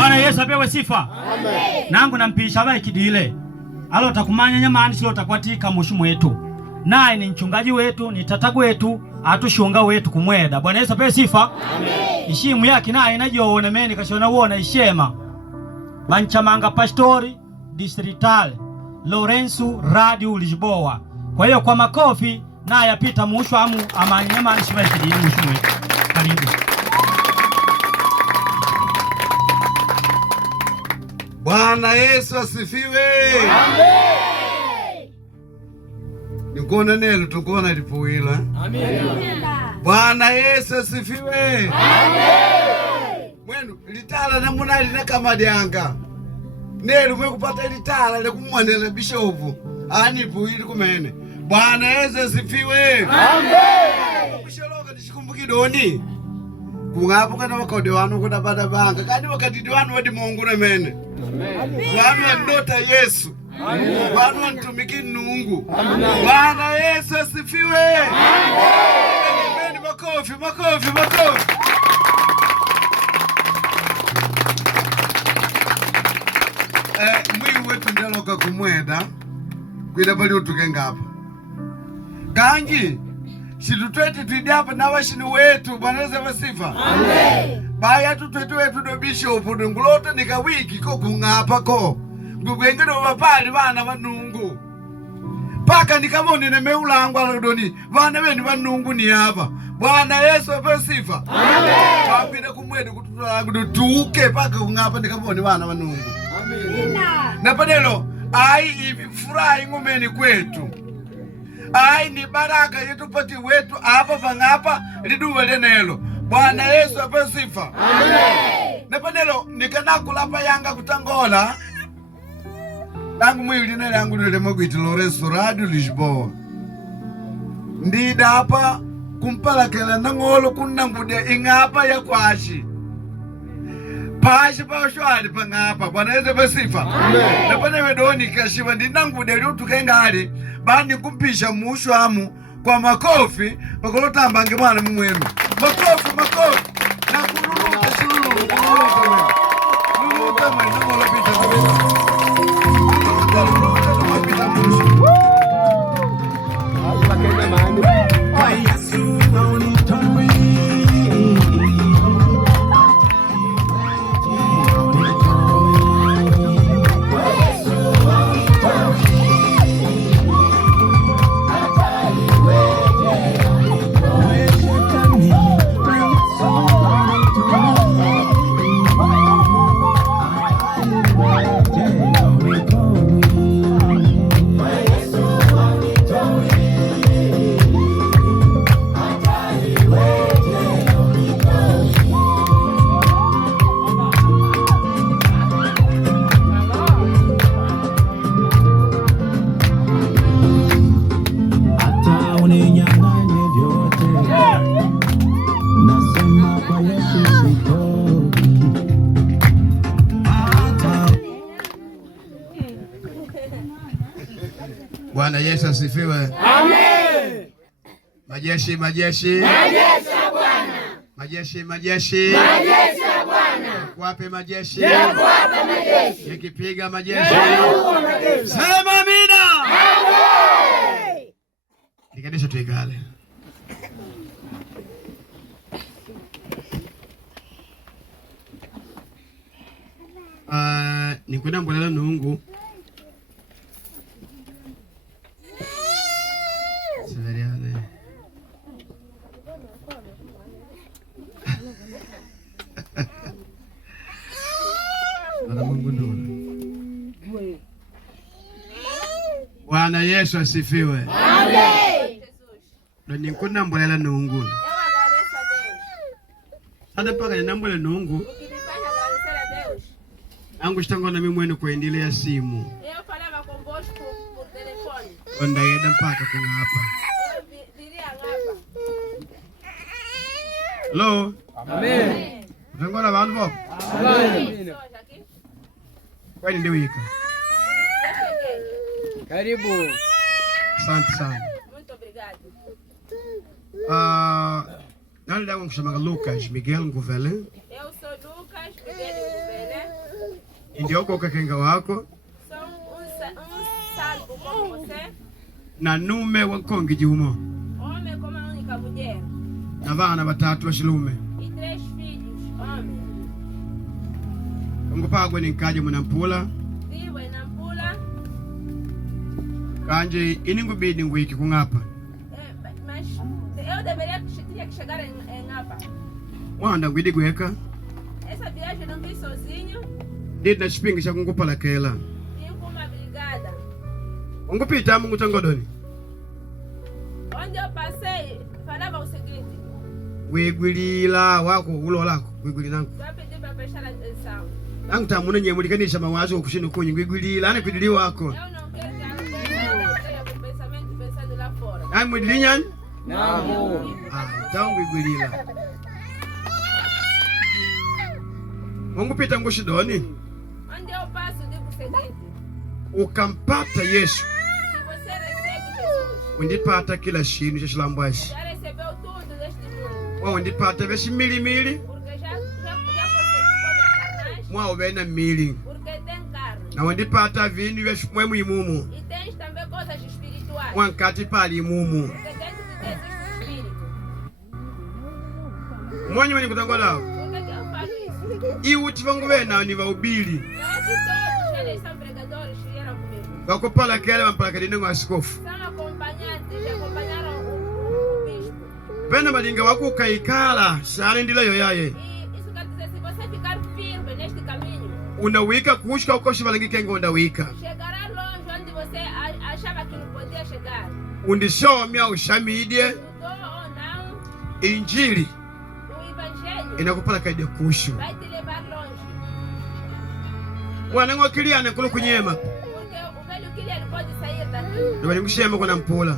Bwana Yesu apewe sifa. Amen. Nangu nampisha bai kidile. Alo takumanya nyamani silo takwatika mushumu wetu. Naye ni mchungaji wetu, ni tatagu wetu, atushunga wetu kumweda. Bwana Yesu apewe sifa. Amen. Ishimu yake naye najione meni kashona wona ishema. Banchamanga Pastori Distrital Lorenzo Radio Lisboa. Kwa hiyo kwa makofi na yapita mushu amu amanyama nishiba kidini mushu wetu. Karibu. Bwana Yesu asifiwe. Amen. Nikona nelo tukona lipuila. Amen. Bwana Yesu asifiwe. Amen. Mwenu litala na munali na kamadyanga. Nelo mwekupata litala lekumwanela bishopu. Ani puili kumene. Bwana Yesu asifiwe. Amen. Kusholoka nishikumbuki kungapo kana wakode wanu kuna bada banga. Kani wakati wanu wadi Mungu na mene. Wanu wandota Yesu. Wanu wantumiki Mungu. Bwana Yesu asifiwe. Amen. Makofi. Mwi wetu ndaloka kumweda. Kwida bali utukenga hapa. Kanji shitutweti twidapa na washini wetu. Bwana Yesu asifiwe. Amen. Baya tutwetu wetu do bishop ngulota nikawiki ko kungapa ko. Ngugengero bapali bana banungu. Paka nikamone nemeulangwa lodoni. Bana beni banungu ni hapa. Bwana Yesu asifiwe. Amen. Babida kumwede kututula tuke paka kungapa nikamone bana banungu. Amen. Na padelo ai furahi ngomeni kwetu. Ai ni baraka yetu pati wetu hapa pangapa liduwe lenelo. Bwana Yesu apewe sifa. Amen. Na panelo nikanakulapa yanga kutangola. Nangu mwili nele yangu nile mwagwiti Lorenzo Radio Lisboa. Ndida hapa kumpala kela nangolo kunangude ingapa ya kwashi. Pashi pa shwari pangapa. Bwana Yesu apewe sifa. Amen. Na panelo doni kashiva ndinangude liutu kengali. Bandi kumpisha mushu amu kwa makofi pakolota mbange mwana mwenu. Makofi na kuruluka shululu kuruluka mwenu ngola pita kuruluka mushu. Bwana Yesu asifiwe. Amen. Majeshi. Majeshi ya Bwana. Majeshi ya Bwana. Wape majeshi. Wape majeshi. Nikipiga majeshi. Sema amina. Amen. Nikadesha tuikale. Nikwenda mbolela nungu. Severiane. Bwana Mungu ndio. Bwana Yesu asifiwe. Amen. Ndo nikwenda mbolela nungu. Sasa paka ninambole nungu. Angu shitango na mimi mwenu kuendelea simu. Onda yeda mpaka kuna hapa. Hello. Amen. Utangona bantu bako? Amen. Kwani ndio wika. Karibu. Asante sana. Muito obrigado. Nani dawa mshamaga Lucas Miguel Nguvele. Eu sou Lucas Miguel Nguvele. Ndio ukakenga wako. Sou salvo como você. Na nume wankongi jumo. Homem como a única mulher. Na vana batatu bashilume. E 3 filhos, homem. Ungopagwe ninkaje munampula. Vivo em Nampula. Kanje iningubidi ngwiki kungapa. Mas eu deveria tinha que chegar em Ngapa. Wanda ngwidi gweka. Essa viagem eu não vim sozinho. Ndina chipingi cha kungupalakela. Vim com uma brigada. Ungupita mungu tangodoni. Onde eu passei, falava o seguinte. Wigwilila wako ulo lako wigwilinangu. Já pedi para prestar atenção. Nangu tamuna nyemulikanisha mawazo okushinu kunyi wigwilila ane kwidili wako. Eu não quero que alguém tenha com pensamento pensando lá fora. Ai mwidilinyani? Não. Tangu wigwilila. Ungupita ngushidoni. Onde eu passo, digo o seguinte. Ukampata Yesu. Se você recebe Jesus, Undipata kila shinu cha shilambwashi. já recebeu tudo deste mundo. Mwa undipata veshi milimili. Porque já conseguiu coisas carnais. Mwa uvena mili. Porque tem carne. Na undipata vinu veshi mwemu imumu. E tens também coisas espirituais. Mwa nkati pali imumu. Porque dentro de ti existe o espírito. Mwanyi wani kutangolao. Por que eu falo isso? Iuti vangu vena ni vaubili. Será que todos eles são pregadores que vieram comigo? Wakupala kele wampalaka dinengo askofu. São acompanhantes, acompanharam o bispo. Vena malinga waku kaikala. Shani ndila yoyaye. E isso quer dizer, se você ficar firme neste caminho, Unawika kushka uko shivalangi kengo undawika. chegará longe onde você achava que não podia chegar. Undishomya ushamidye. Estudou ou não, Injili o evangelho inakupala kaide kushu. vai te levar longe. Mwana ngokiliana kulu kunyema. Porque o velho que ele pode sair daqui. Ndobali ngushema kuna mpula.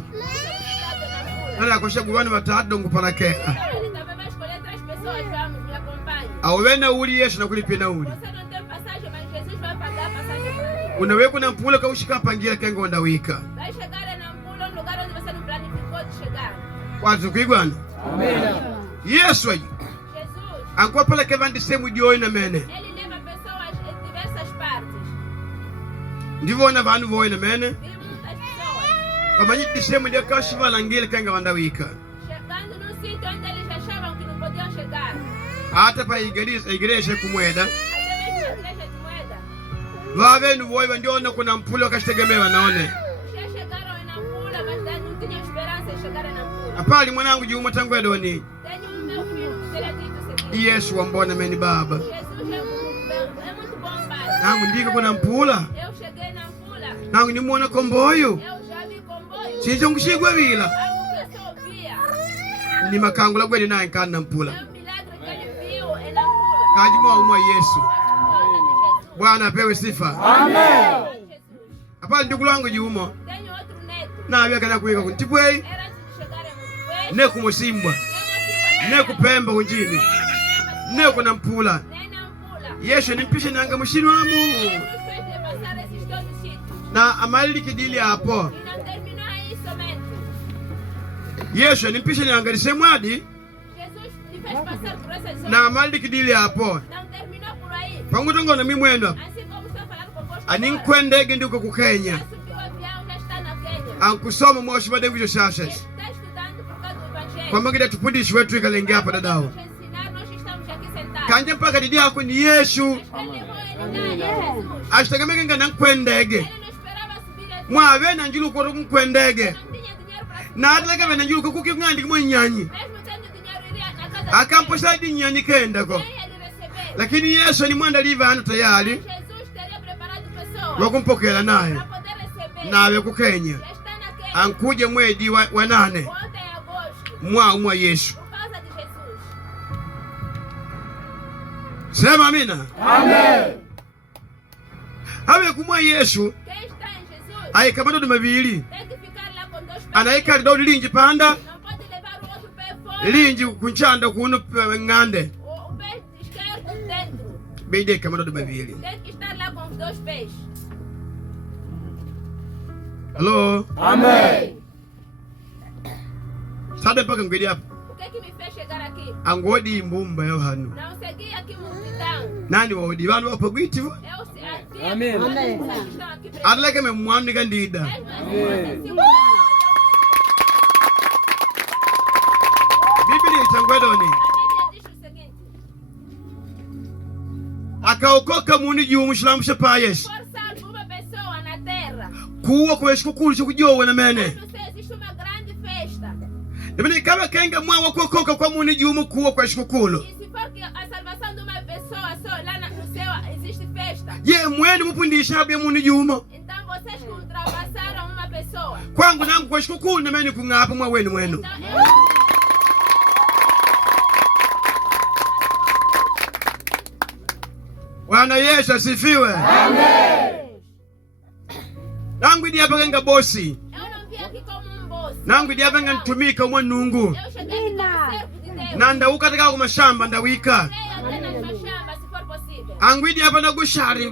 Nala kosha guwani batatu ngupala kela. Então ele também vai escolher 3 pessoas, vamos, me acompanhe. Awena uli Yesu na kulipina uli. Você não tem passagem, mas Jesus vai pagar a passagem para ti. Unawe kuna mpula kaushika pangira kengo ndawika. Vai chegar em Nampula, um lugar onde você não planificou de chegar. Watu kuigwana. Amém. Yesu ayi. Jesus, Ankopala kevandi semu dioi na mene. ele leva pessoas em diversas partes. Ndivona vanhu voi na mene. Vi muitas pessoas Kamanyi disemu dia kashivalangile kenga wandawika. chegando num sítio onde eles achavam que não podiam chegar. Hata pa igreja kumweda. Até mesmo na igreja de moeda. Vavenu voi vandiona kuna mpula kashitegemewa naone. Já chegaram em Nampula, mas não tinham esperança de chegar em Nampula. Apali mwanangu juma tangu edoni. Tenho um meu filho que teria dito o seguinte. Yesu wambona meni baba. Jesus é muito bom, pai. Nangu ndika kuna mpula. Eu cheguei em Nampula. Nangu nimuona komboyo. Eu já vi comboio. Sinzo ngushigwe vila. Algo que eu só via. Ni makangula gwedi na nkana mpula. É um milagre que ele viu em Nampula. Kajimwa umwa Yesu. Por causa de Jesus. Bwana apewe sifa. Amém. Jesus. Apali ndugulangu jumo. Tenho outro neto. Na abia kana kuika kuntipwei. Era antes de chegar em Mutupé. Ne kumusimbwa. Ne kupemba unjini. Ne kuna mpula. Nem Nampula. Yesu nimpishe nanga mushinu wa Mungu. Jesus fez de passar esses todos sítios. Na amali kidili hapo. E não terminou aí somente. Yesu nimpishe nanga lisemwadi. Jesus lhe fez passar por essas zonas. Na amali kidili hapo. Não terminou por aí. Pangutongo na mimwendo. Assim como estou falando convosco agora. Aninkwendege ndiko ku Kenya. Já subiu o avião, já está na Quênia. Ankusoma mwoshi badevisho shasha. Está estudando por causa do evangelho. Kwa magida tupudishi wetu ikalenge hapa dadao. Vamos ensinar, nós estamos aqui sentados. Kanje mpaka didi yako ni Yesu. Mas quem levou ele lá é Jesus. Ashitagameke nga nankwendege. Ele não esperava subir aqui. Mwabe na njilu kwa nkwendege. Não tinha dinheiro para subir. Na atleke vena njilu kuki ngandi kimo nyanyi. Mesmo tendo dinheiro, iria na casa de Akamposha di nyanyi kenda ko. quem ele receber. Lakini Yesu ni mwanda liva anu tayari. Jesus teria preparado pessoas Wakumpokela naye. para poder receber. Nawe ku Kenya. Já está na Quênia. Ankuje mwedi wa nane. Ontem em agosto. Mwa Yesu. Por causa de Jesus. Sema amina. Amém. Awe kumwa Yesu. Quem está em Jesus Ayikamado mabili. tem que ficar lá com 2 pés. Anaikali dawdi linji panda. Não pode levar o outro pé fora. Linji kunchanda kuno ngande. O pé esquerdo dentro. Beide kamado mabili. Tem que estar lá com os 2 pés. Hello. Amém. Sada mpaka ngwedi hapa. Por que é que me fez chegar aqui? Angodi imbumba yo hano. Não segui aqui multidão. Nani wodi banu bapagwitivo? Eu aqui. Amém. Adleke me mwani kandida. Biblia itangwedoni. Akaokoka muni jumu shilamu shapayesh. Forçar uma pessoa na terra. Kuwa kwa shukuru shukujowe na mene. Não sei, existe uma grande festa. Ndibini kama kenga mwa kuokoka kwa muni jumu kuwa kwa shukuru. E se for que a salvação de uma pessoa só lá no céu existe festa. Ye mwene mupundisha habi muni jumu. Então vocês que ultrapassaram uma pessoa. Kwangu nangu kwa shukuru na mene kungapa mwa wenu mwenu. Então, Bwana Yesu asifiwe. Amen. Nangu idi hapa kenga bosi. eu não vim aqui como boss. Nangu idi hapa nga ntumika mwa nungu. Eu cheguei aqui como servo de Deus. Na ndawuka katika kwa mashamba ndawika. Até nas machambas, se for possível. Angu idi hapa na gushari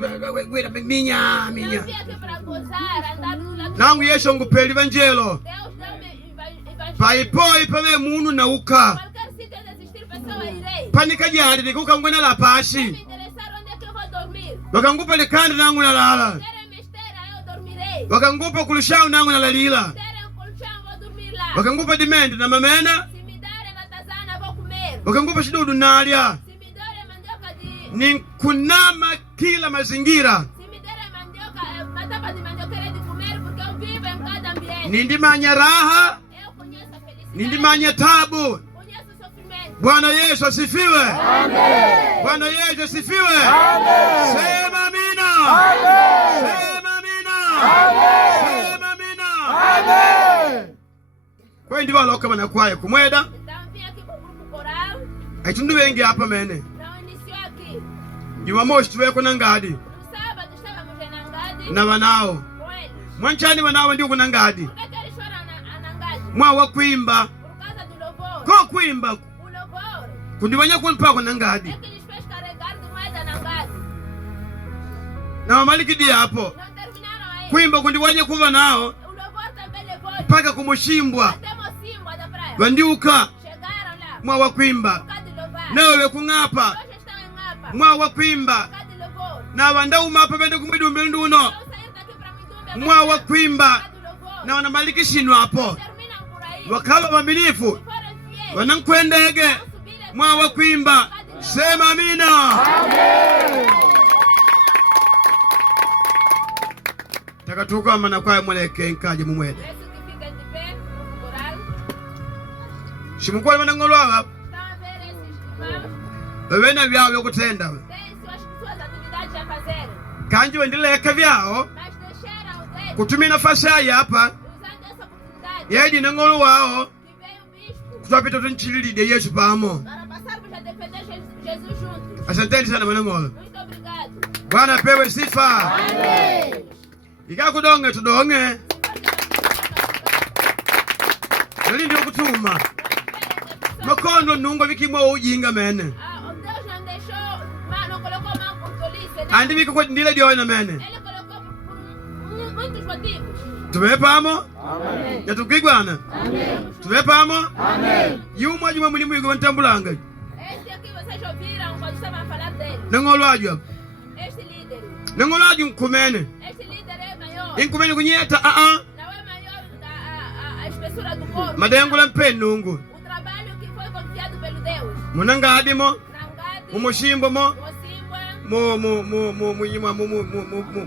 minya. Não vim aqui para gozar, andar no lado. Nangu Yesu ngupeli vanjelo. Deus deu-me evangelho. Paipoi pame munu nauka. Qualquer sítio onde existir pessoa, irei. Panika jari nikuka ngwena la Me pashi. interessar onde é que eu vou dormir. Wakangupa likandi nangu nalala. Terem esteira, eu dormirei. Wakangupa kulishau nangu nalalila. Terem colchão, vou dormir lá. Wakangupa dimendi na mamena. Se me darem batazana, vou comer. Wakangupa shidudu nalya. Se me darem mandioca de... Ni kunama kila mazingira. Se me derem mandioca, matapa de mandioca é de comer, porque eu vivo em cada ambiente. Nindimanya raha. Eu conheço a felicidade. Nindimanya tabu. Conheço o sofrimento. Bwana Yesu asifiwe. Amen. Bwana Yesu asifiwe. Amen. Sema amina. Amen. Sema amina. Amen. Sema amina. Amen. Kwa ndi baloka bana kwaye kumweda. Então vim aqui com o grupo coral. Aitundu wengi hapa mene. Não iniciou aqui. Jumamosi tuweko na ngadi. No sábado estávamos em Nangadi Na banao. com eles. Mwanchani banao ndi kuna ngadi. Por que eles foram a Nangadi? Mwa wa kuimba. Por causa do louvor. Ko kuimba. O louvor Kundibanya kunpa kuna ngadi. é que lhes fez carregar demais a Nangadi. Na mamaliki hapo. Não terminaram aí. Kuimba kundibanya kuva nao. O louvor também levou Mpaka kumushimbwa. até Mocimboa da praia. Bandiuka. Chegaram lá. Mwa wa kuimba. Por causa de louvar. Nawe kungapa. Hoje estão em Ngapa. Mwa wa kuimba. Por causa de louvor. Na wandauma hapa bende kumidumbi nduno. Vão sair daqui para Mindumbe. Mwa wa kuimba. Por causa do louvor. Na wanamaliki shinu hapo. Terminam por aí. Wakaba waminifu. Se forem fiéis. Wanankwendege. Vão subir aqui. Mwa wa kuimba. Sema amina. Takatuka mana kwa mweleke nkaje mumwede. Peço que fiquem de pé no coral. Shimukwali manangolwa. Estão a ver esses irmãos? Wena vyao vyokutenda. Têm suas atividades a fazer. Kanji wendeleka vyao. Mas deixaram o dedo. Kutumia nafasi haya hapa. Usando essa oportunidade. Yedi nangolo wao. Que veio o bispo. Kutapita tunchilili Yesu pamo. Para passarmos a defender Jesus juntos. Asanteni sana manangolo. Muito obrigado. Bwana pewe sifa. Amém. Ikakudonge tudonge. Nali ndio kutuma. Makondo nungo vikimwa ujinga mene. Deus não deixou, não colocou mão por tolice. Andi viko ndile diona mene. Ele colocou por muitos motivos. Tuwe pamo? Amen. Yatukigwana? Amém. Tuwe pamo? Amen. Yumwa juma muni mwigo ntambulanga. Este aqui vocês ouviram quando estavam a falar dele. Nangolo ajwa. Este líder. Nangolo ajwa nkumene. Este líder é maior. Inkumene kunyeta Não é maior a espessura do corpo. Madengula mpenungu. O trabalho que foi confiado pelo Deus. Munanga adimo. Nangadi. Mumushimbo mo. Mocimboa.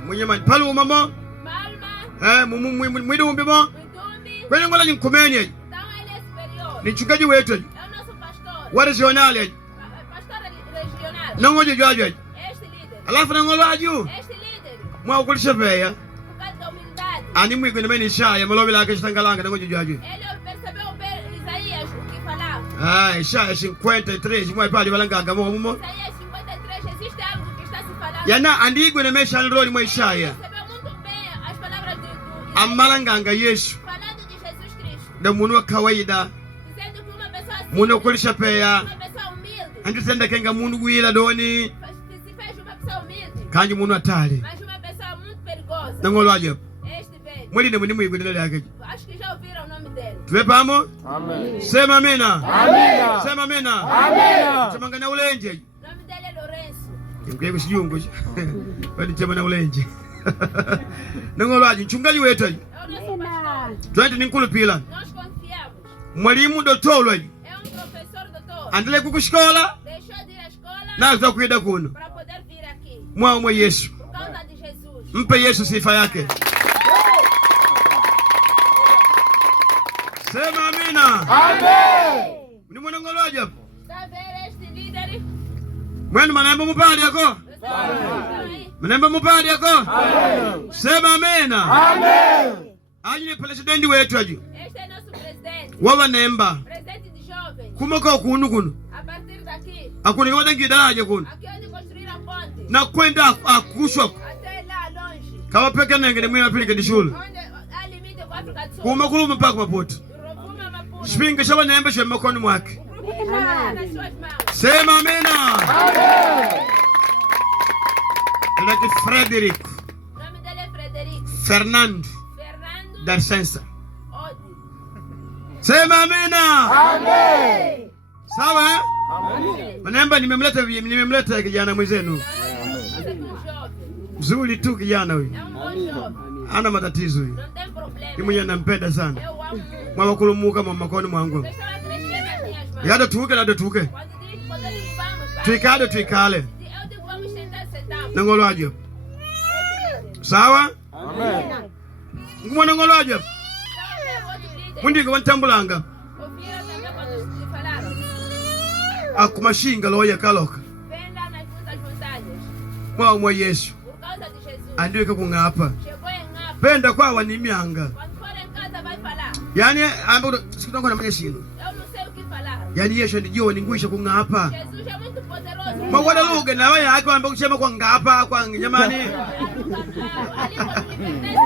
Munyama paluma mo. Malma. Mwidumbi mo. Mindumbi. Kwenye ngola nkumene. Então ele é superior. Ni mchungaji wetu. É o nosso pastor. Warizionali. Pastor regional. Nangoje jwaje. Este líder. Alafu nangolo aju. Este líder. Mwa ukulishapeya. Por causa da humildade. Ani mwigo ni meni shaya malobi lake shitangalanga nangoje jwaje. Ele percebeu Isaías o que falava. Shaya 53 mwa pali balanga mo mo. Isaías 53 existe algo que está se falando. Yana andigwe na mesha roli mwa Ishaya. Percebeu muito bem as palavras do Amalanganga Yesu. falando de Jesus Cristo. Da munu wa kawaida. Dizendo que uma pessoa assim, Munu ukulishapeya. uma pessoa humilde, Andisenda kenga munu gwila doni. se fez uma pessoa humilde, Kanji munu atali. mas uma pessoa muito perigosa. Nangolo aju. Este velho. Mwili ne muni mwigo nile yake. Acho que já ouviram o nome dele. Tuwepamo? Amen. Sema amina. Amina. Sema amina. Amina. Chamangana ulenje. Nome dele é Lourenço. Ngeke sijungu. Bali chama na ulenje. Nangolwaji mchungaji wetu. É o nosso pastor. Twende ninkulupila. Nós confiamos. Mwalimu dotolwa. É professor doutor. Andele kukushikola Deixou de ir à escola na kuida kuno. para poder vir aqui. Mwa Yesu. Por causa de Jesus. Mpe Yesu sifa yake. Sema amina. Amen. Ni mwanangoloja. Está a ver este líder? Mwenu manemba mupadi yako. Estão aí? Manemba mupadi yako. Amen. Sema amina. Amen. Aji ni presidenti wetu aji. Este é nosso presidente. Wawa nemba. Presidente de jovens. Kumaka kunu kunu. A partir daqui, Akuni kama dengi daraja kunu. aqui onde construir a ponte. Na kwenda akushwa. Até lá longe. Kama peke nenge ni mwe apilike di shule. Onde há limite com a África do Sul. Kuma kuluma mpaka mapoti. Rovuma Maputo. Shpinga shaba nemba shwe mkono mwake. O grupo está nas suas mãos. Sema amina. Amen. Laki Frederick O nome dele é Frederico. Fernando Fernando Darsensa. Odi. Sema amina. Amen. Sawa eh? Amen. Manemba nimemleta kijana mwenzenu. Você é um jovem. Mzuri tu kijana huyu. É um bom jovem. Ana matatizo huyu. Não tem problema. Ni mwenye nampenda sana. Eu amo muito. Mwabakulumuka mwamakoni mwangu. Vocês estão a crescer nas minhas mãos. Yada tuke nado tuke. Quando diz poder digo vamos, vai. Tuikade tuikale. Eu digo vamos sentar, sentamos. Nangolwajo. Esse líder. Sawa? Amen. Ngumwana ngolwajo. Estão a ver outro líder. Mundiga wantambulanga. Ouviram também quando te falaram. Akumashinga loya kaloka. Vem lá nas muitas montanhas. Mwa Yesu. Por causa de Jesus. Andike kungapa. Chegou em Ngapa. Penda kwa wanimianga. Quando for em casa vai falar. Yani ambo sikutongo na manyashino. Eu não sei o que falar. Yani Yesu ndiyo ningwisha kungapa. Jesus é muito poderoso. Mwa luge na waya yake ambo kuchema kwa ngapa kwa nyamani. Ali quando me pertence pode dizer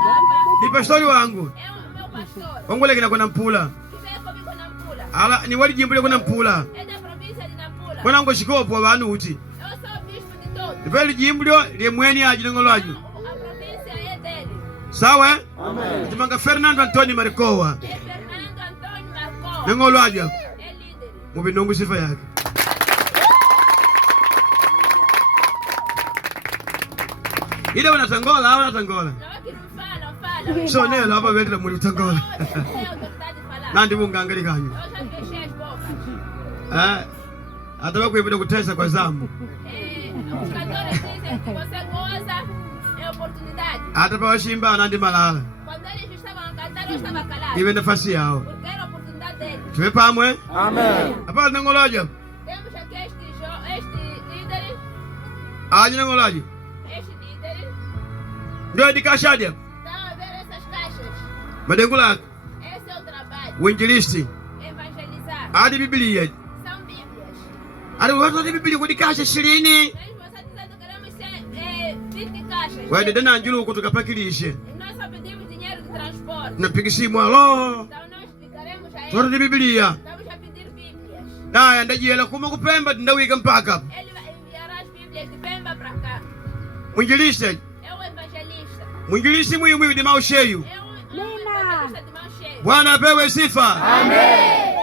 Ngapa. Ni pastori wangu. É o meu pastor. Ongole kina kuna mpula. Que veio comigo na Nampula. Ala ni wali jimbule kuna mpula. É da província de Nampula. Mwana ngo shikopo abantu uti. Eu sou o bispo de todos. Veli jimbulyo lyemweni aji ngolwajo. A província é dele. Sawa? Amen. Timanga Fernando Antoni Marikowa. É Fernando Antônio Marcó. Ngolwajo. É líder. Mubinungu sifa yake. Ida wanatangola au wanatangola? Não é que não fala. So nelo hapa vetela muri utangola. Hoje tem autoridade de falar. Nandi bungangali kanyu. Eu já fechei as bocas. Ataba kuibuda kutesa kwa zamu. Os cantores dizem que você goza é oportunidade. Ataba washimba nandi malala. Quando eles estavam a cantar, eu estava calado. Iwe nafasi yao. Porque era a oportunidade deles. Tuwe pamwe? Amen. Hapa ngolwajo. Temos aqui este líder. Aji ngolwajo. Este líder. Ndio dikashadia. Estão a ver essas caixas. Madengula Esse é o trabalho. winjilisti. Evangelizar. Adi Biblia. São Bíblias. Adi watu di Biblia kudikasha 20. Mesmo você dizendo que queremos ser 20 caixas. Wewe dada njulu kutukapakilishe. E nós só pedimos dinheiro de transporte. Napiga simu alo. Então nós explicaremos a Tora ele. di Biblia. Estamos a pedir Bíblias. Naya ndajela kuma kupemba ndawika mpaka. Ele vai enviar as Bíblias de Pemba para cá. Mwinjilisti. É o evangelista. Mwinjilisti mwimu di mausheyu. É um evangelista de mão cheia. Bwana apewe sifa. Amen.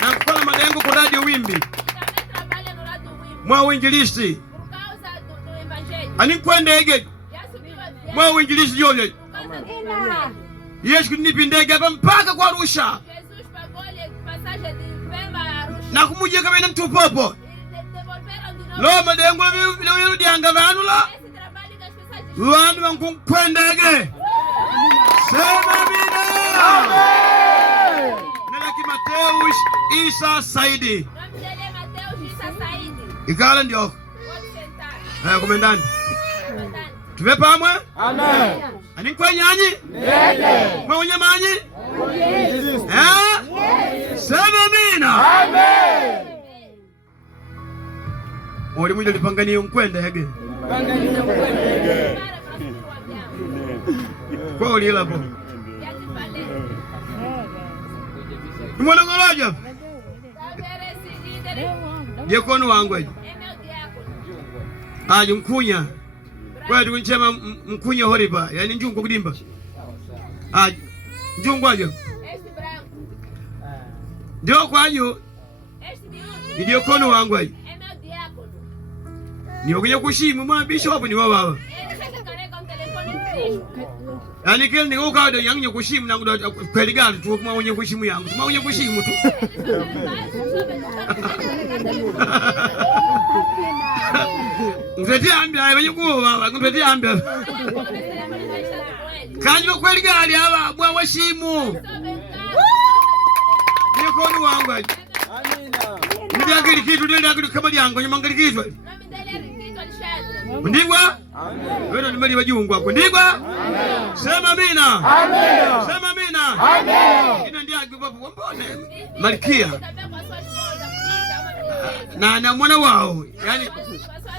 Na kukola madengo ku radio wimbi. Ele também trabalha no lado do Wimbo. Mwa uinjilisti. Por causa do evangelho. Ani kwendege. Já subiu a viagem. Mwa uinjilisti yole. Por causa do evangelho. Yesu kunipi ndege hapa mpaka kwa Arusha. Jesus pagou-lhe passagem de Pemba a Arusha. Na kumujeka bena mtupopo. Eles devolveram de novo. Lo madengo lewirudi anga vanu la. Esse trabalho que as pessoas dizem. Wandu wankunkwendege. Sema mina. Amen. Nelaki Mateus Isa Saidi. O nome dele é Mateus Issa Saidi. Ikala ndio. Pode sentar. Komendani. Comandante. Tuve pamwe? Amen. Ani kwenyanyi? Yeye. Mwenye manyi? Jesus. Sema mina. Amen. Ori mwile lipangani nkwendege. Para subir o avião. Kwa uli ila po. Já te falei. Mwana ngoloja. Tá vendo esse líder? Diakono wangu aje. É meu diácono. Aje mkunya. Kwa tukunchema mkunya horiba. Yani njungu kudimba. Njungwajo. Este branco. Ndio kwajo. Este miúdo. Ni diakono wangu ayo. É meu diácono. Ni okuja kushimu mwa bishop ni baba. Ele já carrega um telefone do bispo. Yani kile ni ukado yangu kushimu nangu ndo kweli gani tu kama unye kushimu yangu. Kama unye kushimu tu. Mtetea ambia ayo yuko baba, mtetea ambia. Kanyo kweli gani aba bwa washimu. Diakono wangu ayo. Ndiagiri kitu ndiagiri kama yangu nyamangiri kitu. O nome dele é Riquito Alexandre. Ndigwa? Wewe ni mali wajungu wako. Ndigwa? Sema amina. Amen. Sema amina. Amen. Ina ndiagiri baba mbone. Malkia. Também com a sua esposa, bonita, uma princesa. Na mwana wao. Yani Com a sua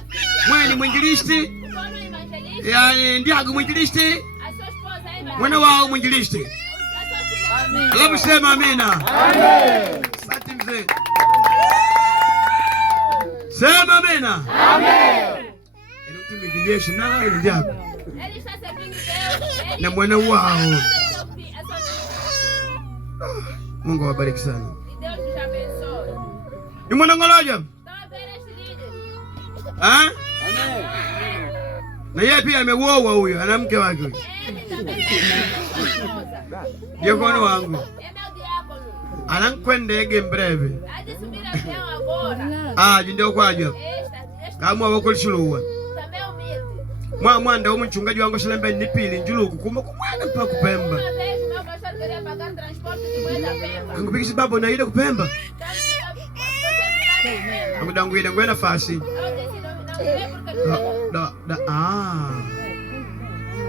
filha. wewe ni mwinjilisti. O dono é evangelista. Yani ndiagiri mwinjilisti. A sua esposa é evangelista. Mwana wao mwinjilisti. A sua filha é Alafu sema amina. Amen. Asante mzee. Sema amina. Amen. Ilo tumigijesha na ile ndiagiri. Ele está servindo Deus. Ele Na mwana wao. é seu filho, é sua filha. Mungu awabariki sana. E Deus te abençoe. Ni mwana ngoloja. Estão a ver este líder? Ah? Na yeye pia ameuoa huyo, ana mke wake huyo. Ele também tem uma esposa. Diakono wangu. É meu diácono. Anankwendege mbreve. Há de subir avião agora. Ndio kwajo. Esta Kama wako shuluwa. também é humilde. Mwanda umchungaji wangu shilembe nipili njuluku kuma kumwana mpaka kupemba. Uma vez meu pastor queria pagar transporte de Moeda Pemba. Angupiki sababu na ile kupemba. Então, você virá em Pemba. Angudangu ile ngwena fasi. Eu disse, não queria porque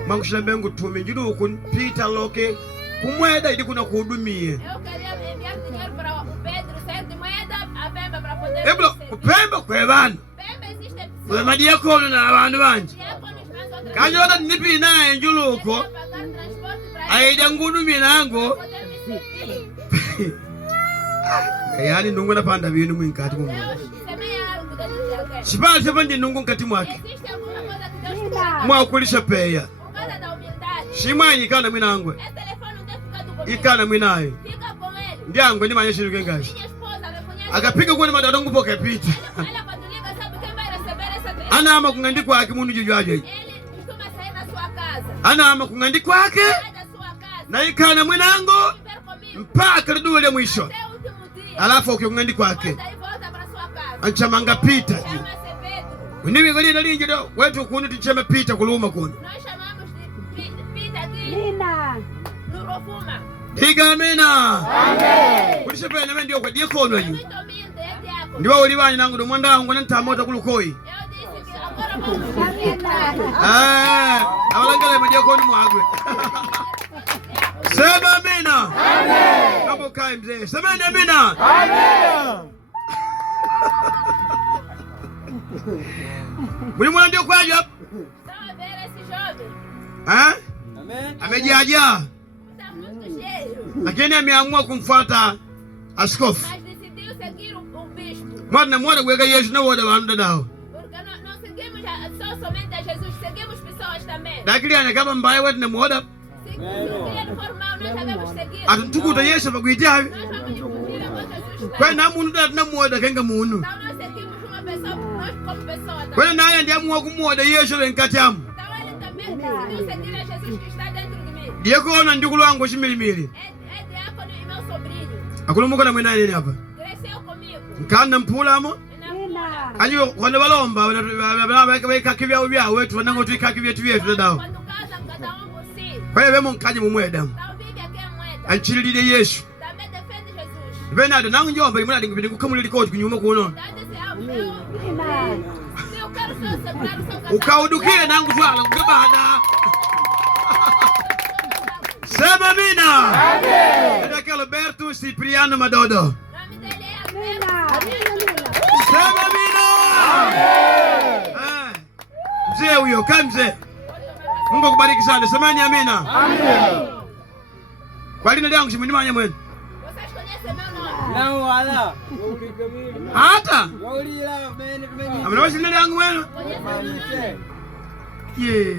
Mangu shilembe ngutumi njuluku pita loke kumweda ili kuna kuhudumie. eu queria enviar dinheiro para o Pedro sair de Moeda a Pemba para poder Eblo kupemba kwa bana. Pemba existe Kwa madiakono na abantu banje. diáconos nas outras Kanyoda nipili naye njuluku. pagar transporte para Aida ngudumie nango. poder me servir. Yani ndungu napanda bintu mwinkati mu. Deus semeia algo dentro de alguém. Sipali sepandi ndungu nkati mwake. Existe alguma coisa que Deus te dá Mwakulisha peya. por causa da humildade. Shimwanyi ikana mwinangwe. Esse telefone não tem ficado comigo. Ikana mwinaye. Fica com ele. Ndiangwe ndi manyeshiru kengashi. Minha esposa reconhece. Akapiga kwa madado ngupoke pita. Ela quando liga sabe quem vai receber essa telefone. Ana ama kungandikwa ake mundu jujwaje. Ele costuma sair na sua casa. Ana ama kungandikwa ake Sai da sua casa. na ikana mwinango Viver comigo. mpaka liduwe mwisho. Até o último dia. Alafu ukingandikwa ake. Depois daí volta para sua casa. Anchamanga pita. Chama-se Pedro. Ndiwe goli nalinje do wetu kunu ticheme pita kuluma kunu. Nós chamamos de Pita aqui Nina. no Rofuma. Diga amina. Amen. Kulisha peya na ndio kwa diakono É yu. muito humilde, é diácono. Ndiwa uli banyi nangu do mwanda wangu ntamota kulukoi. Eu disse que agora vamos entrar. Awalangale madiakono mwagwe. Sema amina. Amen. Naomba ukae mzee. Semeni amina. Amen. Muli mwana ndio kwaje hapa? Estão a ver esse jovem? Amejiajaa. Está muito cheio. Lakini ameamua kumfuata askofu. Mas decidiu seguir o bispo. Mwana mwana kuweka Yesu na wote wanda nao. Porque não seguimos somente a Jesus, seguimos pessoas também. Lakini anakaba mbaya wetu na muoda. Se ele for mau, nós devemos seguir. Atutukuta Yesu pakuitia. Nós vamos cumprir a coisa justa. Kwa na mundu da na muoda kenga munu. Então nós seguimos uma pessoa, nós como pessoa também. Kwa naye ndiye amua kumuoda Yesu lenkati amu. Então ele também decidiu seguir a Jesus que está dentro de mim. Diakono ndikulu wangu shimilimili. É diácono e meu sobrinho. Akulumuka na mwina nini hapa? Cresceu comigo. Nkana mpula amo. E na Nina. Aliyo kwanda balomba weka kivya ubya wetu wanango tuika kivya tuyetu dao. quando casam, cada por si. Kwa hiyo bemo nkaje mumweda. Então vive aqui em Moeda. Anchililile Yesu. Também defende Jesus. Benado nangu njomba limuna ndingipindi kukamulili koti kunyuma kuno. Então disse, Nina. eu quero só segurar o seu casamento. Ukaudukile nangu twala kukabada. Sema mina. Amen. Ndake Alberto Cipriano Madodo. O nome dele é Alberto. Nina. Sema mina. Amen. Mzee huyo kamze. Mungu akubariki sana. Semeni amina. Amen. Kwa lina langu shimundimanya mwenu. Vocês conhecem meu nome? Não, olha. Hata. Olha, vem. Amna wasi lina langu mwenu. Conhecem meu nome? ye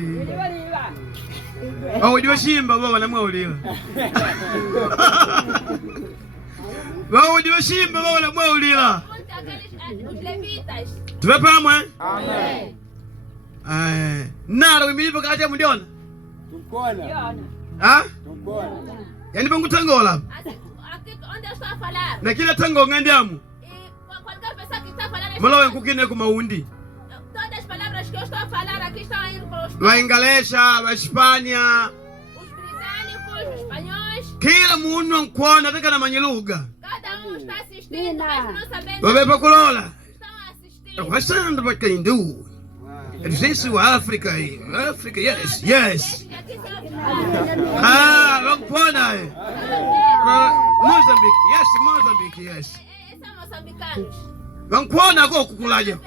bawulira shimba baba namwawulira bawulira shimba baba namwawulira tuve pamwe nalo wimilipo kati mundiona yani pangutangola na kila tango ngandiamu malawe nkukine kumaundi Waingalesha, Wahispania, kila muno nkuona teka na manyiluga wabepa kulola wasanda baka indu sisi wa Afrika Afrika yes wakuona Mozambique yes wakuona kwa kukulaja.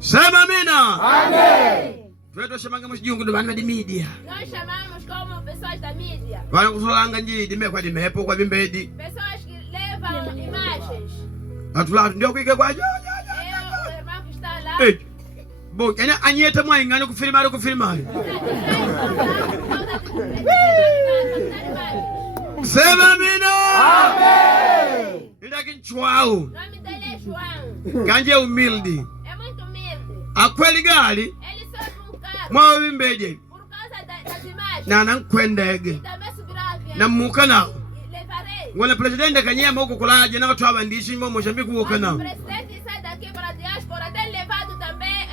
Sema amina. Amen. Tuwetu shamanga mshijungu ndo bana di media. Nós chamamos como pessoas da mídia. Bana kusolanga nji dime kwa dimepo kwa bimbedi. Pessoas que levam imagens. Atula ndio kuike kwa jo. O irmão que está lá. Bom, ena anyeta mwa ngani kufilma. Sema amina. Amen. Ndaki chwao. Nome dele é João. Kanje umildi. Akweli gali mwa bimbeje na nankwendege na muka nao ngona presidente kanyema huko kulaje na watu abandishi mwa Mozambique huko nao presidente sai daqui para a diáspora tem levado também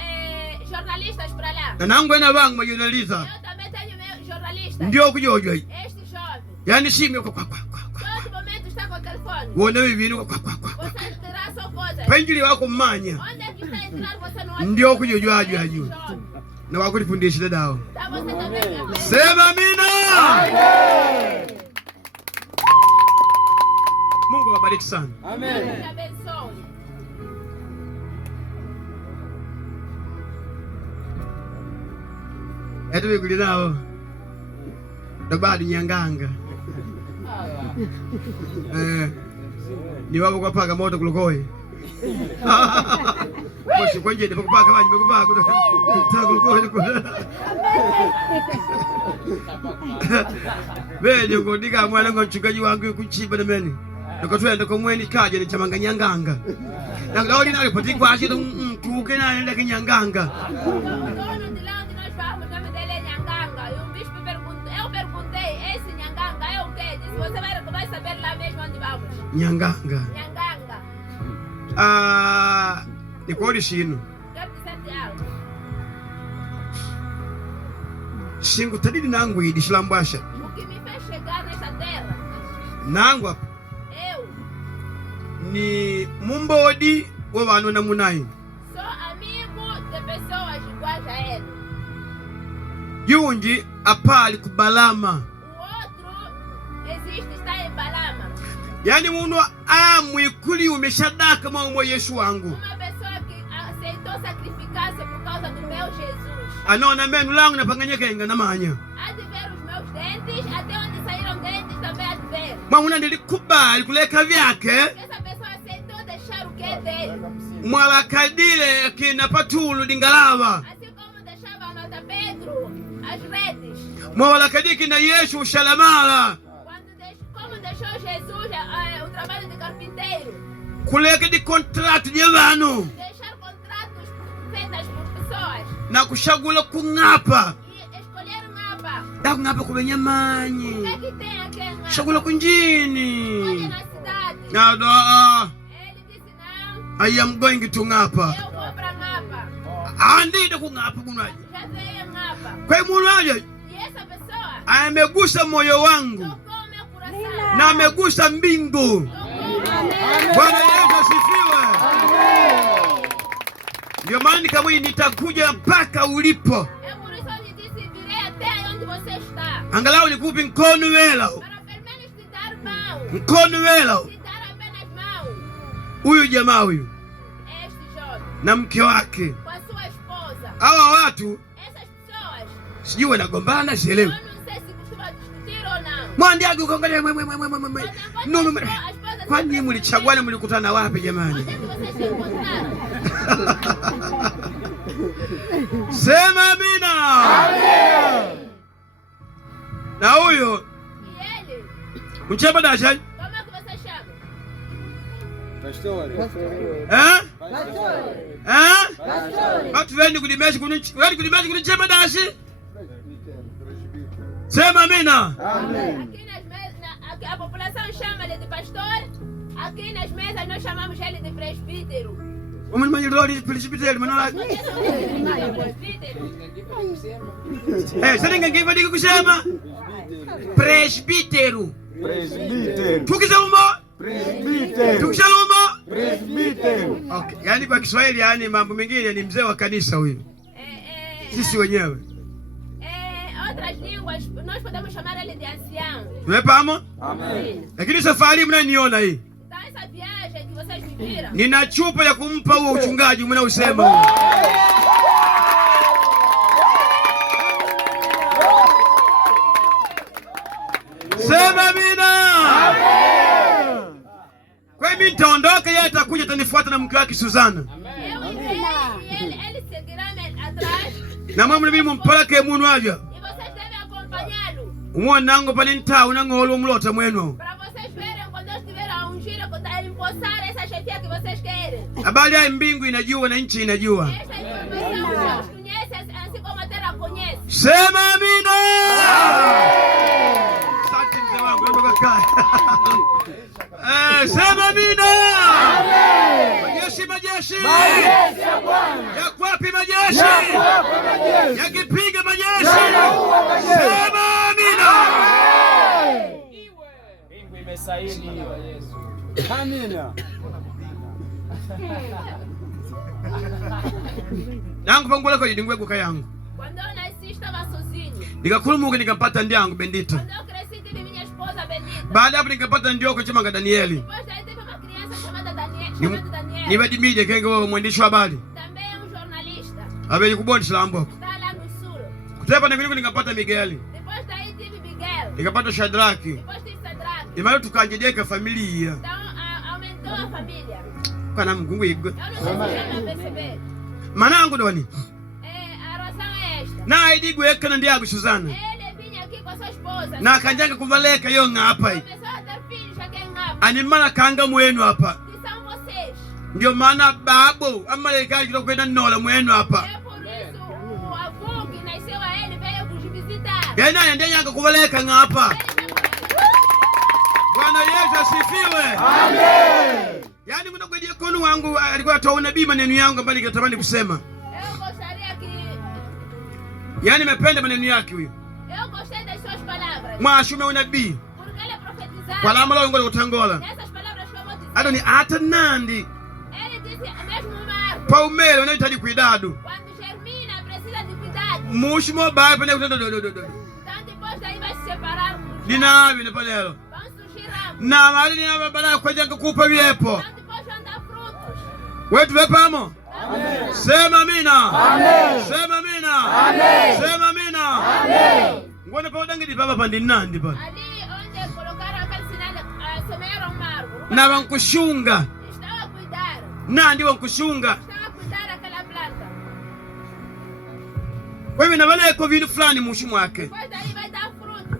jornalistas para lá na nangu ena bangu ma journalista eu também tenho meu jornalista ndio kujojo este jovem yani shime kwa todo momento está com o telefone wona bibinu kwa você terá só coisas penjili wako mmanya onde é que está entrar você não ndio kujojo aju na wako nifundishe dao. Sema amina. Amen. Mungu awabariki sana. Amen. Eto biguli nao. Dabadi nyanganga. Ni wako kwa paka moto kulokoi. Moshi kwenye ndipo kupaka maji mekupaka tangu kwa Bede ngodika mwana ngonchukaji wangu kuchiba na meni ndiko twende ko mweni kaje ni chamanga nyanganga na lori nali poti kwa shi tuke na nenda kinyanganga Nyanganga. Ni kodi shino. Shingu tadidi nangu idi shilambasha. O que me fez chegar nessa terra? Nangu hapa. Eu. Ni mumbodi wa wanu na munai. Sou amigo de pessoas iguais a ele. Yunji apali kubalama. O outro existe, está em Balama. Yani munu mwikuli umeshadaka mwa Yesu wangu. Uma pessoa que aceitou sacrificar-se por causa do meu Jesus. Anaona menu langu napanganyeka inga na manya. Há de ver os meus dentes, até onde saíram dentes também há de ver. Mwana nilikubali kuleka vyake. Essa pessoa aceitou deixar o que é dele. Mwala kadile kina Patulu Dingalava. Assim como deixava a nota Pedro, as redes. Mwala kadiki na Yesu Shalamala. Como deixou Jesus o trabalho de carpinteiro. Kuleka di contrato de vano. Deixar contratos feitos por pessoas. Na kushagula kungapa. E escolher ngapa. Da kungapa kubenye manyi. O que tem aqui ngapa? Shagula kunjini. Olha na cidade. Nada. Ele disse não. I am going to ngapa. Eu vou pra ngapa. Andide kungapa kunaje. Já veio ngapa. Kwa munaje. E essa pessoa amegusa moyo wangu. Tocou meu coração. Na amegusa mbingu. Bwana Yesu asifiwe. Ndio maana kama nitakuja mpaka ulipo. É por isso que disse virei até onde você está. Angalau nikupe mkono wela. Para pelo menos te dar mão. Mkono wela. Te dar apenas mão. Huyu jamaa huyu. Este jovem. Na mke wake. Com a sua esposa. Hawa watu. Essas pessoas. Sijui wanagombana sielewi. Eu não sei se costuma discutir ou não. Mwandiagu ukaangalia no kwani mlichaguana mlikutana wapi jamani? Onde é que vocês se encontraram? Sema amina. Amen. Na huyo mcheba dasha watu wendi kudimeshi kunicheba dashi. Sema amina. Amen. A população chama ele de pastor, aqui nas mesas nós chamamos ele de presbítero. Umemanyiroli presbítero manala. Sasa ningekiva diki kusema presbítero. Presbítero. Tukisema Presbítero. tukisema Presbítero. okay, yani kwa Kiswahili yani mambo mengine ni mzee wa kanisa huyu. Sisi wenyewe. Outras línguas nós podemos chamar ele de ancião. Tumepamo? Amen. Lakini safari mnaniona hii. Então essa viagem que vocês me viram. Nina chupa ya kumpa huo uchungaji mnaosema huo. Sema amina. Amen. Kwa hiyo mimi nitaondoka, yeye atakuja atanifuata na mke wake Suzana. Ele seguirá atrás. Na mama mimi mumpeleke munu aja. E vocês devem acompanhá-lo. Umwana nango pani ntawo nangolo mulota mweno. Para vocês verem quando eu estiver a ungir, quando eu empossar essa chefia que vocês querem. Habari ya mbingu inajua na nchi inajua. Esta informação Deus conhece, assim como a terra conhece. Sema amina. Asante mzee wangu, ndio kaka. Sema amina. Majeshi majeshi. Majeshi ya Bwana. Yako wapi majeshi? Yako majeshi. Yakipiga majeshi. Yanaua majeshi. Sema amina. Mbingu imesaini. Amina. Nangu pangula kwa jidingwe kwa yangu. Quando eu nasci estava sozinho. Nikakulumuka nikampata ndiangu Bendito. Quando eu cresci tive minha esposa Benita. Baada hapo nikapata ndioko chama Danieli. Depois daí teve uma criança chamada Daniel. Nibadimije kenge wewe mwandishi wa habari. Também jornalista. Abe kubondisha lamboko. Está lá no sul. Kutepa na kuliko nikapata Migueli. Depois daí tive Miguel. Nikapata Shadraki. Depois tive Sadraque. Imalo tukanjejeka familia. Então aumentou a família. Kana mgungu igwe. Eu não sei se já me perceber. Manangu doni. A razão é esta. Na idigwe kana ndiago Suzana. Ele vinha aqui com a sua esposa. Na kanjanga kuvaleka yo ngapa. Começou a ter filhos aqui em Ngapa. Animana kanga mwenu hapa. Que são vocês. Ndio maana babu amaleka jilo kwenda nola mwenu hapa. É por isso o avô que nasceu a ele veio vos visitar. Yana ndianga kuvaleka ngapa. Bwana Yesu asifiwe. Amen. Yaani kuna kwa diakonu wangu alikuwa atoa nabii maneno yangu ambayo ningetamani kusema. Eu gostaria que... Yaani nimependa maneno yake huyo. Eu gostei das suas palavras. Mwashume unabii. Porque ele profetizava. Kwa lama lao ngoja kutangola. Nessas palavras que eu vou dizer. Ado ni ata nandi. Ele disse mesmo uma árvore. Pa umele wanahitaji cuidado. Quando germina precisa de cuidado. Mushimo bai pane Então depois daí vai se separar. Dinabi ne palelo. Vão surgir ramos. Na mali ni abara kwa janga kupa vyepo. Então depois vão dar frutos. Wetu vepamo. Amen. Sema amina. Amen. Sema amina. Amen. Sema amina. Amen. Ngone pa udangi di baba pandi nandi pa. Ali onde colocaram aquele sinal, semearam uma árvore. Na wankushunga. Estão a cuidar. Nandi wankushunga. Estão a cuidar daquela planta. Wewe na wale kwa vinu fulani mushimu wake. Depois daí vai dar fruto.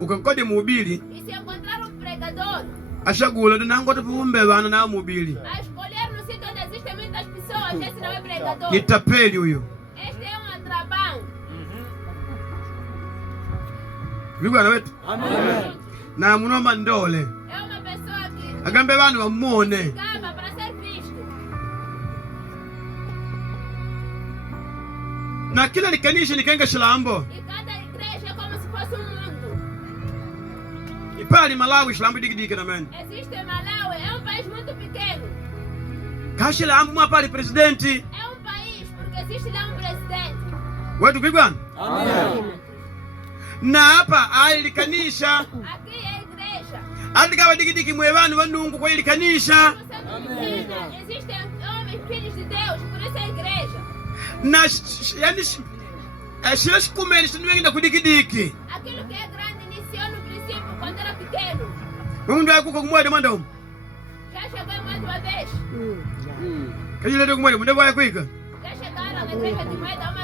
Ukakode mhubiri E se encontrar um pregador, ashagula nango tapumbe bana na mhubiri. a escolher no sítio onde existem muitas pessoas, esse não é pregador. Nitapeli huyo. Este é um atrabão. Bigwana wetu. Amen. Na munoma ndole. É uma pessoa que Agambe bana bamone. acaba para ser visto. Na kila likanisha nikenga shilambo. E cada igreja é como se fosse um mundo. Ipali Malawi shilambo digidike na men. Existe Malawi, é um país muito pequeno. Kashilambo mwapali presidenti. É um país porque existe lá um presidente. Wetu bigwana. Amen. Na hapa ali likanisha. Aqui é a igreja. Andikawa digidiki mwebanu wanungu kwa likanisha. Você não precisa. Existem homens, filhos de Deus, por isso é a igreja. Na yani shira shikumeni shiniwengida kudikidiki. Aquilo que é grande iniciou no princípio, quando era pequeno. Mundu akuko kumwede mwandamu. Já chegou mais uma vez. Kajile ndio kumwele munde baya kuika.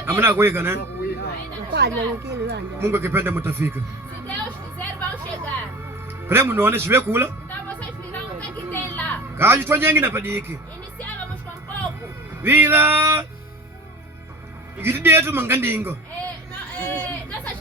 Amna kuika né? Mungu akipenda mtafika. Se Deus quiser, vão chegar. Para muone shiwe kula. Então vocês virão o que tem lá. Kaji twanyengi na padiki. Iniciávamos com pouco. Vila ikitidi yetu mangandingo. Nossas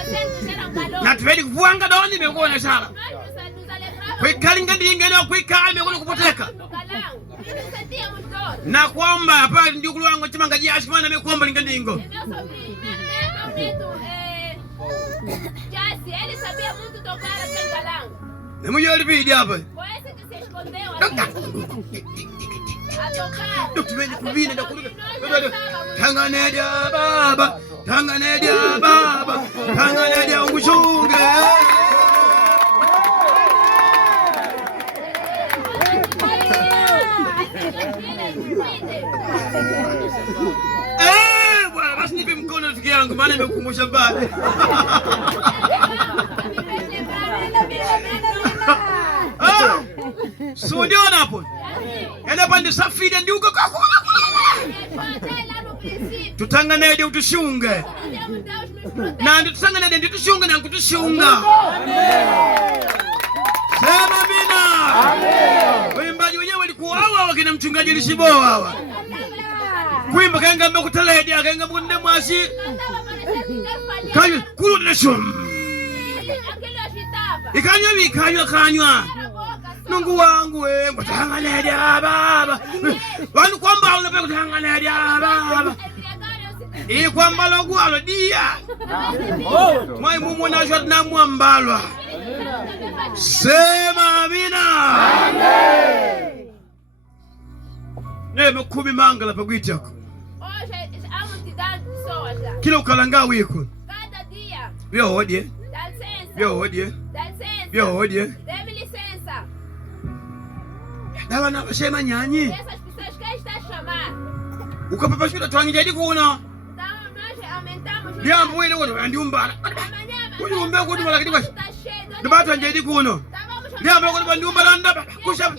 assentos eram galões. Na tuwedi kuvuanga doni mekuona shala. Nós nos alegrávamos Kuikali ngandinga na kuikaa mekuona kupoteka. no galão. E nos sentíamos dor. Na kwamba hapa ndio kulwango chimanga jiashi maana mekwamba ngandingo. E meu sobrinho, meu neto, Jassi, ele sabia muito tocar aquele galão. Na mujali bidi hapa. Foi esse que se escondeu aqui. A tocar. Tuwedi kubina na kuruka. Nós dançávamos. Tanganedia baba, Tanganedia baba, Tanganedia ungushunge. Bwana basi nipe mkono rafiki yangu maana nimekukumbusha mbali. Sudiona hapo. Enda pande safiri ndio uko kakula. Tutanganede utushunge. Na ndio tutanganede ndio tushunge na kutushunga. Sema mina. Waimbaji wenyewe walikuwa hawa wakina mchungaji Lishiboa hawa. Kuimba kaanga mbona kutaledia kaanga mbona mwasi. Kayo kulu nashum. Ikanywa. Mungu wangu wewe kutanganedia baba. Wanu kwamba unape kutanganedia baba. Ii kwamba logu alodia. Mwai mumu na shot na muambalwa. Sema amina. Amen. Neme kumi mangala pagwiti yako. Hoje há multidão de pessoas lá. Kila ukalanga wiko. Cada dia. Vyo hodie. Dá licença. Vyo hodie. Dá licença. Vyo hodie. Dê-me licença. Dawa na basema nyanyi. Essas pessoas quem está a chamar? Ukapapa shida twangije dikuona. Então nós aumentamos. Ndiambo wile wote ndiumbala. Kuni umbe kuni wala kidibasha. Ndibatu anje dikuona. Ndiambo kuni bandiumbala ndaba. Kusha.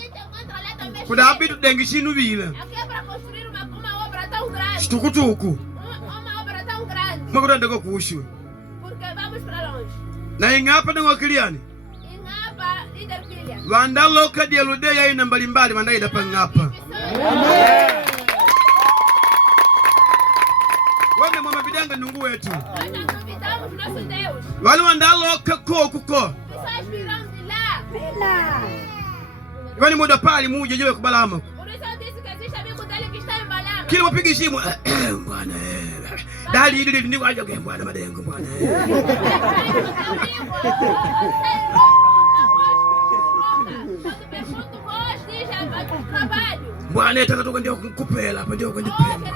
Kuda abitu dengi shinu bile. Aqui é para construir uma obra tão grande. Shtukutuku. Uma obra tão grande. Makuda ndako kushu. Porque vamos para longe. Na ingapa na wakiliani. Ingapa líder filha. Wandalo kadi elude ya ina mbalimbali wandaida pangapa. Wame mama bidanga nungu wetu. Nós não duvidamos do nosso Deus. Wale wandalo kako kuko. Pessoas virão de lá. Wani muda pali muje jewe kubalama. Por isso eu disse que existe amigo dele que está embalando. Kile wapigi simu. Bwana. Dali hili ni waje kwa bwana madengo bwana. Bwana nataka toka ndio kukupela hapa ndio kwenda pema.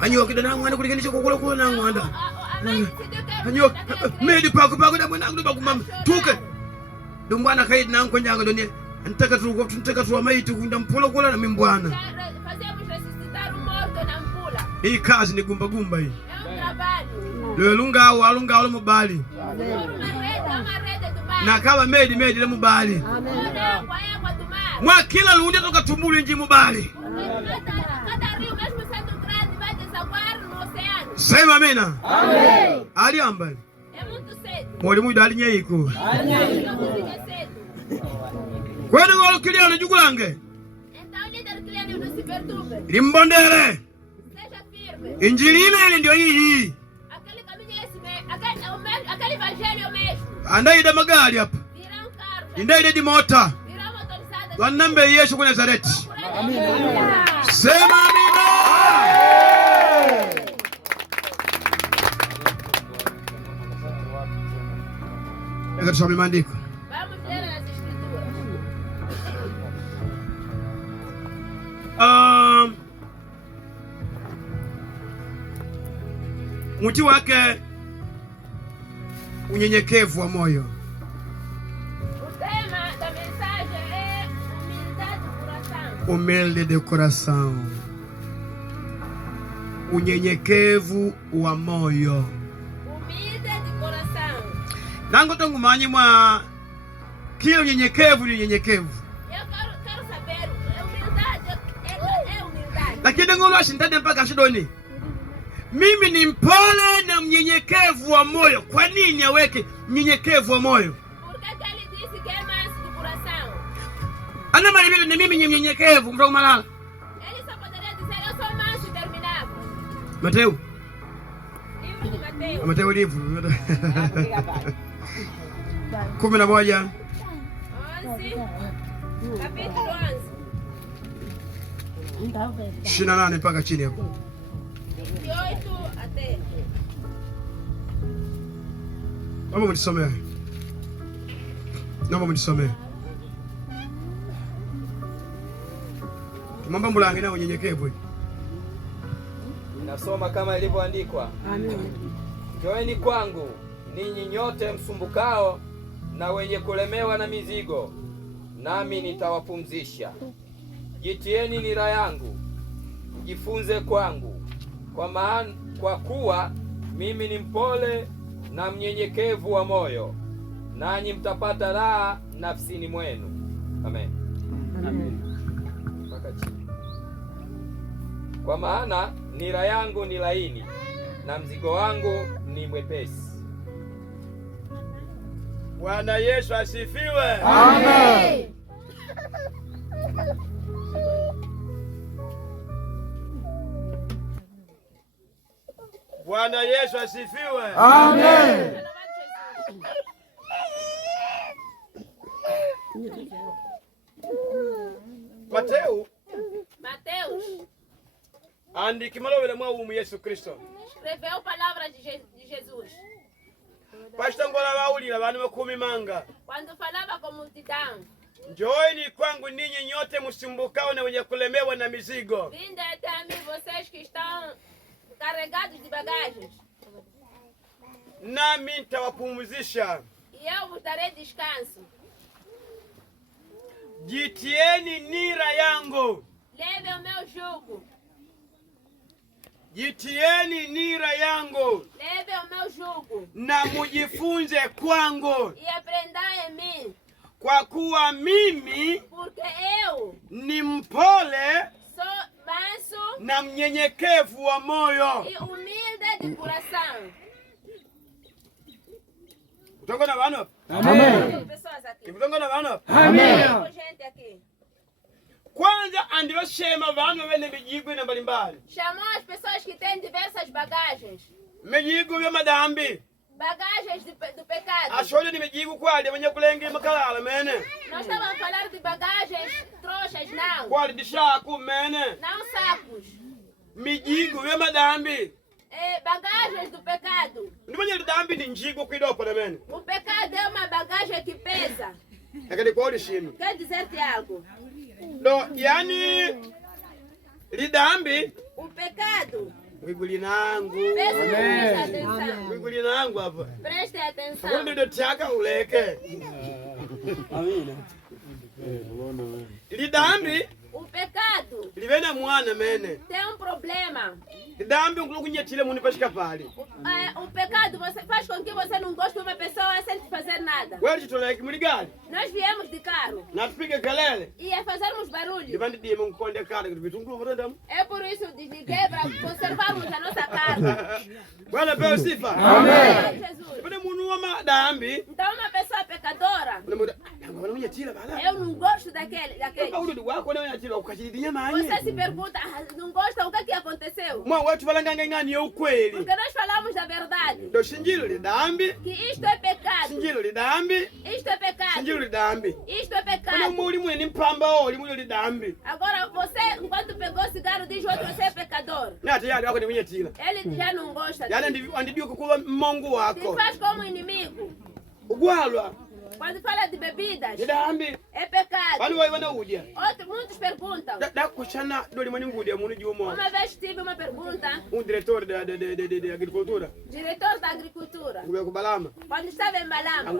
Anyo kidana ngwana kulinganisha kukula kula na ngwanda. Anyo medi pako na mwana nguba kumama. Tuke. Dumbwana kaidi na nko nyanga donie. Anataka tu maiti kunda mpula kula na mimbwana. Fazemos ressuscitar morto na mpula. Hii kazi ni gumba hii. É trabalho. Leo alunga wala mubali. Uma rede do mar. Na kama medi le mubali. Mwa kila lunde toka tumuli nji mubali. Cada rio, mesmo sendo grande, vai desaguar no oceano. Sema amina. Amen. Ali ambali. É muito cedo. Mwali muida ali nyeiko. Não fica cedo. Kwani ngolo kiliano jugulange. Então o líder cliente não se perturbe. Limbondere. Seja firme. Injili ile ndio hii. Aquele caminho é esse mesmo. Aquele evangelho é o mesmo. Andaida magari hapa. Virão carros. Indaida di mota. Virão motorizadas. Wanambe Yesu kwa Nazareti. Sema amina. Eka tusome maandiko. Vamos ler as escrituras. Muti wake unyenyekevu wa moyo. O tema da mensagem é humildade do coração. Humilde de coração. Unyenyekevu wa moyo. Humilde de coração. Nango tongu manyi mwa kila unyenyekevu ni unyenyekevu. Eu quero saber, humildade é humildade. ngolo shindade mpaka shidoni. Mimi ni mpole na mnyenyekevu wa moyo. Kwa nini aweke mnyenyekevu wa moyo? Ana maribilo ni mimi mnyenyekevu mtu malala. Mateo. Mateo livu. 11. Capítulo 11. 28 mpaka chini hapo. 28 até. Naomba mnisomee. Naomba mnisomee. Tumamba mlange na unyenyekevu. Nasoma kama ilivyoandikwa. Amen. Njoeni kwangu ninyi nyote msumbukao na wenye kulemewa na mizigo, nami nitawapumzisha. Jitieni nira yangu, mjifunze kwangu, kwa kuwa mimi ni mpole na mnyenyekevu wa moyo, nanyi mtapata raha nafsini mwenu. Amen. Amen. Kwa maana nira yangu ni laini na mzigo wangu ni mwepesi. Bwana Yesu asifiwe. Amen. Bwana Yesu asifiwe. Amen. Mateus andika malowele mwa umu Yesu Kristo. escreveu palavras de Jesus. Pastor ngola baulira banu makumi manga. Quando falava com multidão. Njooni kwangu ninyi nyote msumbukao na wenye kulemewa na mizigo. Vinde até a mim vocês que estão carregados de bagagens. Nami nitawapumzisha. E eu vos darei descanso. Jitieni nira yangu. Leve o meu jugo. Jitieni nira yangu. Leve o meu jugo. Na mujifunze kwangu. E aprendai em mim. Kwa kuwa mimi porque eu ni mpole sou manso na mnyenyekevu wa moyo. E humilde de coração. Kutongo na bano? Amen. Pessoas aqui. Kutongo na bano? Amen. Gente aqui. Kwanza andilo shema bano wene mijigo na mbalimbali. Chamou as pessoas que têm diversas bagagens. Mijigo ya madhambi. Bagagens do pecado. Ashole ni mijigo kwali wenye kulenga makalala mene. Nós estávamos a falar de bagagens trouxas, não. Kwali dishaku mene. Não sacos. Mijigo ya madhambi. Bagagens do pecado. Ndimanya dhambi ni njigo kuidopa na mene. O pecado é uma bagagem que pesa. Akani kwa shino. Quer dizer-te algo? No, yani lidhambi o pecado. Wiguli nangu. Preste atenção. Wiguli nangu hapa. Preste atenção. Kwa ndio tiaka uleke. Amina. Lidhambi o pecado livena mwana mene. Tem problema. Lidhambi ngulukunyetile muni pashika pali. O pecado você faz com que você não goste de uma pessoa sem te fazer nada. Wewe chitoleke muligali. Nós viemos de carro. Na tupige kelele. E a fazermos barulho. Livandi die mungonde kale vitungulu vrenda. É por isso desliguei para conservarmos a nossa carga. Bwana pewe sifa. Amém. Jesus. Bwana munu wa madhambi. Então uma pessoa pecadora. Eu não gosto daquele. Você se pergunta, não gosta, o que aconteceu? Porque nós falamos da verdade. Que isto é pecado. Isto é pecado. Isto é pecado. Agora você, enquanto pegou o cigarro, diz outro, você é pecador. Ele já não gosta. Te faz como inimigo. Quando fala de bebidas, é pecado. Muitos perguntam. Uma vez tive uma pergunta. Diretor da agricultura. Diretor da agricultura. Quando estava em Balama,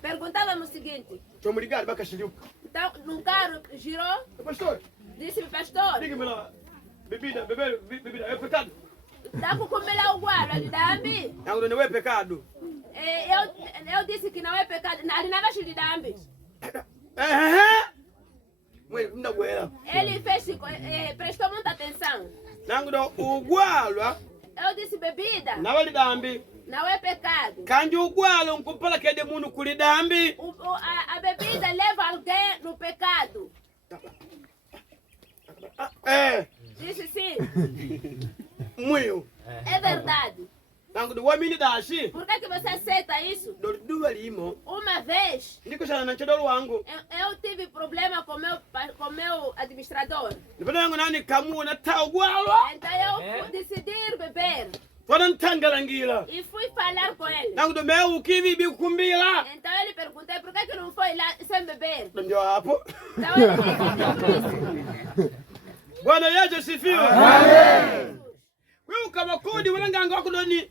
perguntava-me o seguinte. Então, no carro, girou. Disse o pastor. Bebida, é pecado. Dá para comer lá o guarda, de dambi. Não é pecado. Eu disse que não é pecado. Ali não é de dambi. Ele fez, prestou muita atenção. Nangu do ugwalwa. Eu disse bebida. Na wali dambi. Não é pecado. Kanji ugwalwa nkumpala kede munu kuli dambi. A bebida leva alguém no pecado. Disse sim. Muito. É verdade. Nangu do wamini dashi. Por que você aceita isso? Do walimo. Uma vez, Ndiko sana nanchadoro wangu. eu tive problema com meu administrador. Nipenda yangu nani kamu na ta ugwalwa. Então eu decidi beber. Wana ntangala E fui falar com ele. Nangu do meu kivi bi kumbila. Então ele perguntei por que não foi lá sem beber. Ndio hapo. Então ele disse isso. Bwana Yesu asifiwe. Amen. Wewe kama kodi wananganga wako ni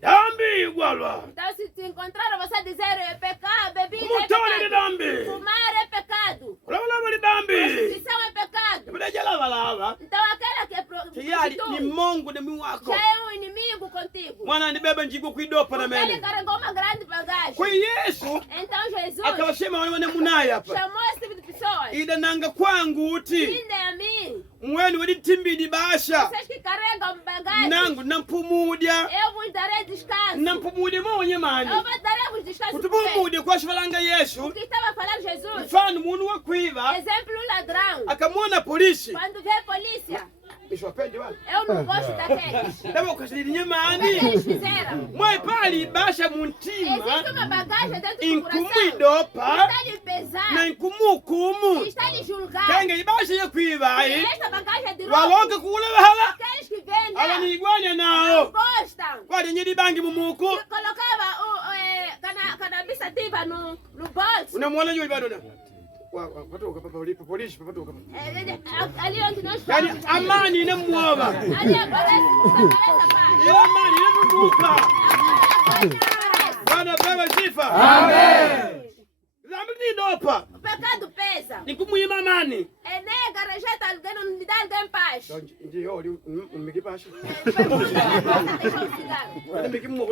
dambi ugwalwa. Então se te encontrar você dizer é pecado, bebida é Mutone ni pecado. dambi. Fumar é pecado. Wala ni dambi. Prostituição é pecado. Nipenda jala wala. Então aquela que é Tayari ni prostitui Mungu ni wako. já é um inimigo contigo. Mwana nibeba njigo kuidopa na Porque ele mene. carregou uma grande bagagem. Kwa Yesu Então Jesus akawasema wana munaya hapa. chamou esse tipo de pessoas. Ida nanga kwangu uti. Vinde a mim. Mweni wadi timbidi basha. Vocês que carregam bagagem. Nangu nampumudia. Eu vos darei descanso. Nampumudia mwenye mani. Eu vos darei descanso. Kutupumudia kwa shvalanga O Yesu. que estava falando Jesus? Mfano munu wa kuiva. Exemplo, um ladrão. Akamwona polisi. Quando vê a polícia, Ishwapende wala. eu não gosto daqueles. Ndaba ukashiririnye O que mani. eles fizeram? Mwai pali basha Existe muntima. uma bagagem dentro do coração. Inkumuidopa. Está lhe pesar. Na inkumukumu. Está lhe julgar. Kenge ibasha ya kuiva. E esta bagagem é de Waloga roubo. kule wahala. Aqueles que vendem Abani igwanya não nao. gostam. Kwadi nyidi bangi mumuku. Que colocava cannabis sativa no bolso. Unamwona yule bado na. Watoka papa ulipo polisi watoka. Ali onde nós Yani vamos. amani inamuova. Ali aparece pá. Ile amani inamuvuka. Bwana pewe sifa. Amen. Zambi nidopa. O pecado pesa. Nikumuima amani. É nega, rejeita alguém, não lhe dá alguém paz. Ndio nimekipasha. Deixa o cigarro. Nimekimu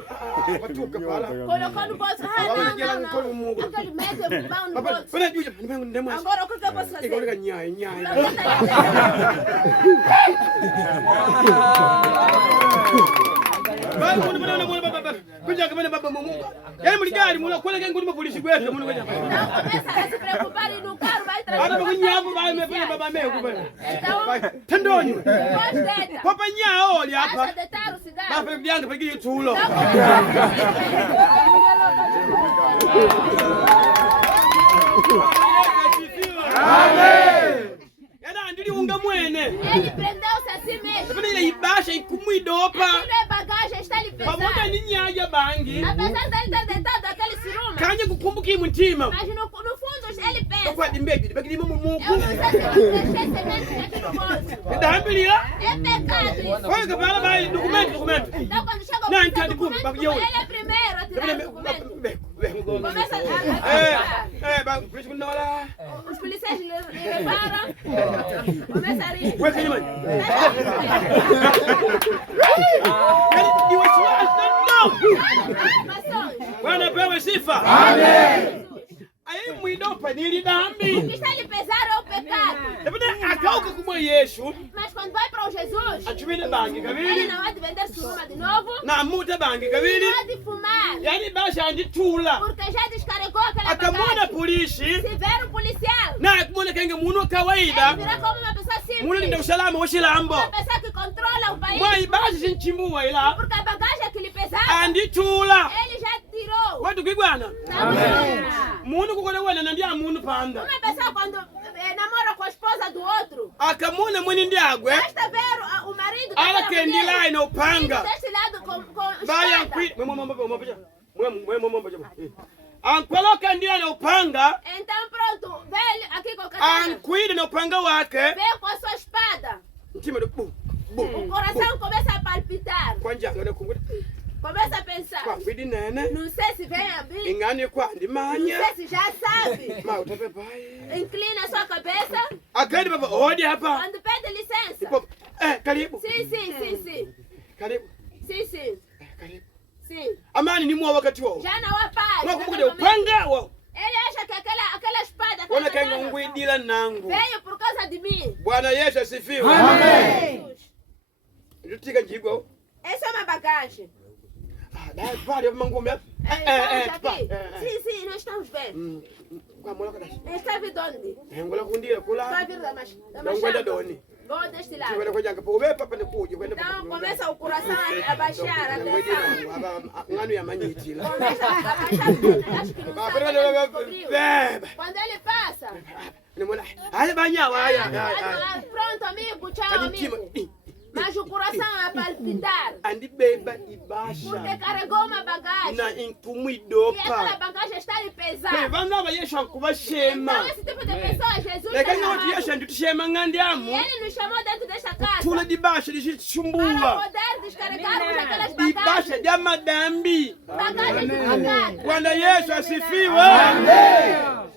watoka pala. Colocou no bolso. Não. Aquele médio é fumar no Baba, bolso. bana juja nimengu ndema. Agora o que eu posso fazer? Igoleka nyai nyai. Baba kuna mwana baba. Kuja kama baba Mungu. Yaani mligari mwana kwenda kengu ni polisi kwetu mwana kwetu. Não começa a se preocupar e no carro vai trazer. Ana bakunyapo ba mefanya baba meku bana. Então, Tendonyo. depois deta. Papa nyao oli Basta hapa. deitar o cigarro. Bafa byanga pegili tulo. Amen. Yana ndili unga mwene. Ele prendeu-se a si mesmo. Sabana ile ibasha ikumuidopa. Aquilo é bagagem, está lhe Pamoja pesando. ni nyaja bangi. Apesar dele estar deitado naquele ciúme, Kanye kukumbuki mtima. mas no fundo ele pensa. Kwa dimbeji bagili Eu mumuku. não sei se eu deixei semente aqui no bolso. Dambilia. É pecado isso. Kwa kapala ba documento. Então quando chega o Não, polícia, então, documento, desculpa, eu- ele é primeiro a tirar o documento. Começa a... Ba polisi kunola. Os policiais lhe levaram. Começa a rir. Wewe kile. Ni wasiwasi no. Informações. Bwana pewe sifa. Amen. Ayi mwidopa nili O que dambi. está lhe pesar é o pecado. Sabana akauka kumwa Yesu. Mas quando vai para o Jesus, Achumile bangi ele kabili. não há de vender suruma de novo. Na muta bangi Ele kabili. não há de fumar. Yani basha anditula. Porque já descarregou aquela Akamwona bagagem. polisi. Se ver um policial, Na kumwona kenge munu ele kawaida. virá como uma pessoa Munu ndio simples. usalama wa shilambo. Uma pessoa que controla o país. Mwai basha sinchimua ila. Porque a bagagem que lhe pesava, Anditula. ele já tirou. Watu kigwana. Não. Munu kukona wana na ndia munu panda. Uma pessoa quando namora com a esposa do outro, Akamwona mwini ndiagwe. basta ver o marido Ala daquela kendila mulher ina upanga. deste lado com Baya espada. nkwi. Ankwaloka ndia na upanga. Então pronto, vê aqui com o katana. Ankwida na upanga wake. Vem com a sua espada. Mtima bu. O coração começa a palpitar. Kwa njanga na kunguda. Começa a pensar. Kwa kwidi nene. Não sei se vem abrir. Ingani kwa Não ndimanya. sei se já sabe. Ma utape bai. Inclina a sua cabeça. Akadi baba odi hapa. Quando pede licença. Ipo. Karibu. Sim. Karibu. Sim. Karibu. Sim. Amani ni mwa wakati wao. Já não há paz. Unakumbuka upanga wao. Ele acha que aquela espada Wana aquela kenga katana, ngwidila nangu. veio por causa de mim. Bwana Yesu asifiwe. Amen. Jutika jigo. Essa é uma bagagem. Dai pare mangome. Sim, nós estamos bem. Kwa mola kadash. Está vindo onde? Ngola kundira kula. Está vindo da machina. Ngola doni. Vou deste lado. Ngola kujanga po be papa ne kuji kwenda. Então começa o coração a baixar, a atenção. Nganu ya manyitila. Começa a baixar, acho que não sabe. Quando ele passa. Ai banyawa Pronto, amigo, tchau, amigo. Mas o coração a palpitar. Andi beba ibasha. Porque carregou uma bagagem. Na incumidopa. E aquela bagagem está lhe pesada. Vanga bayesha kubashema. Então esse tipo de pessoa, Jesus Leka ngoti yesha nditushema ngandiamu. E ele nos chamou dentro desta casa. Tula dibasha lishichumbua. Para poder descarregarmos aquelas bagagens. Ibasha ya madambi. Bagagens de bagagem. Bwana Yesu asifiwe. Amen.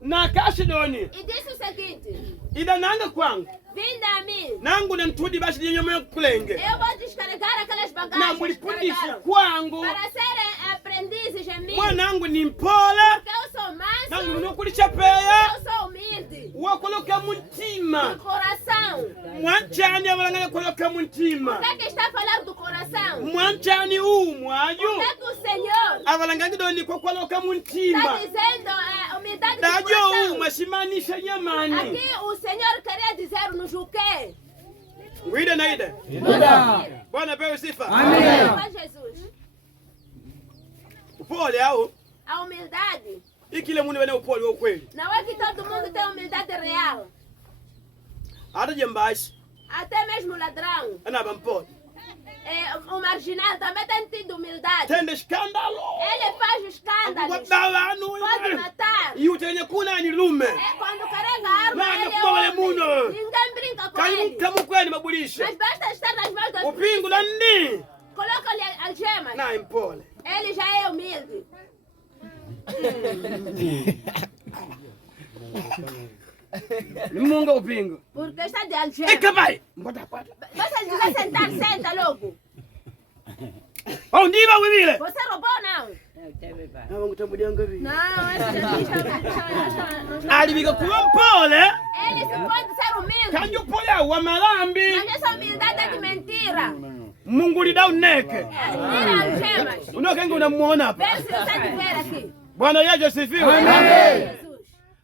Na kashi doni. E disse o seguinte. Ida nanga kwangu. Vinda a mim. Nangu na ntudi bashi dinyomo yokulenge. Eu vou descarregar aquelas bagagens. Na mulifundisha kwangu. Para serem aprendizes em mim. Mwanangu ni mpole. Porque eu sou manso. Nangu nukulichapeya. Eu sou humilde. Wakoloka muntima. Do coração. Mwanchani abalanga koloka muntima. Por que está a falar do coração? Mwanchani mwaju. Por que o Senhor abalanga ngidoni kokoloka muntima. está dizendo humildade do Dajo coração? masimanisha nyamani. Aqui o Senhor queria dizer-nos o quê? Nguida na ida. Bwana pewe sifa. Amém. Jesus. Upole au? A humildade. Ikile mundu wene upole wa ukweli. Não é que todo mundo tem humildade real. Hata jembashi. Até mesmo o ladrão. Anaba mpole. O marginal também tem tido humildade. Tende escândalo. Ele faz escândalos. Pode matar. E o tenye kuna ni lume. Quando carrega a arma, Nada ele é kubale homem. muno. Ninguém brinca com Kayu ele. kamu kweli mabulisha. Mas basta estar nas mãos das Upingu na ndi. Coloca-lhe algemas. Na mpole. Ele já é humilde. Munga upingu. Porque está de algemas. Ekabai. Mbota pata. Você quiser sentar, senta logo. Oh, ndiba wibile. Você roubou não? Hawa ngutambudia ngavi. Não, esse já está. Alibika kuwa mpole. Ele se pode ser humilde. Kanju pole wa malambi. Mas essa humildade é de mentira. Mungu lidau neke. Tira algemas. Unokenga unamuona hapa. Vê se você te ver aqui. Bwana Yesu asifiwe. Jesus.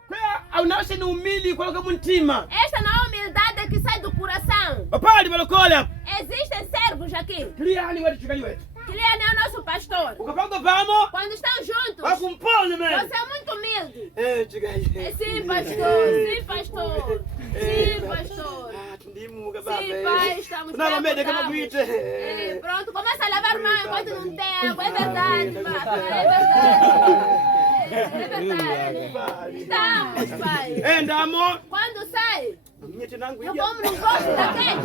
Kwa unaweza ni umili kwa muntima. Esta não é humildade que sai do coração. Papali balokole hapa. Existem servos aqui. Kliani wetu chukali wetu. Kilian é o nosso pastor. Ukapanga pamo. Quando estão juntos, Wakumpole me. você é muito humilde. Chukali. Sim, pastor. Sim, pastor. Sim, pastor. Tundimu baba. Sim, pai, estamos Tunala bem, mede kama estamos. kuite. Pronto, começa a lavar mão enquanto não tem água. É verdade, papai. É verdade. É verdade. Estamos, pai. Ndamo. Quando sai, Nyeti nangu eu ija. como não gosto daquele.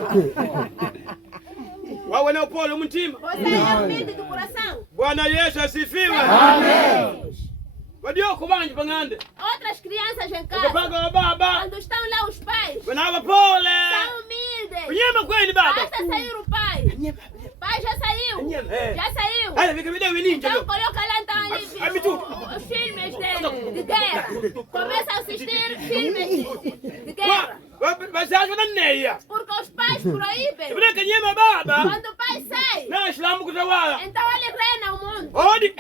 Wawe na upole muntima. Você é humilde do coração. Bwana Yesu asifiwe. Amém. Wadio kubanje pangande. Outras crianças em casa, Ukapanga baba. quando estão lá os pais, Wanawa pole. são humildes. Unyema kweli baba. Basta sair o pai. Pai já saiu. Já saiu. Haya vika video ninja. Então coloca lá então ali os filmes de guerra. Começa a assistir filmes de guerra. Basi acho na neia. Porque os pais proíbem. Uneka nyema baba. Quando o pai sai, Na Islamu kutawala. então ele reina o mundo. Odi.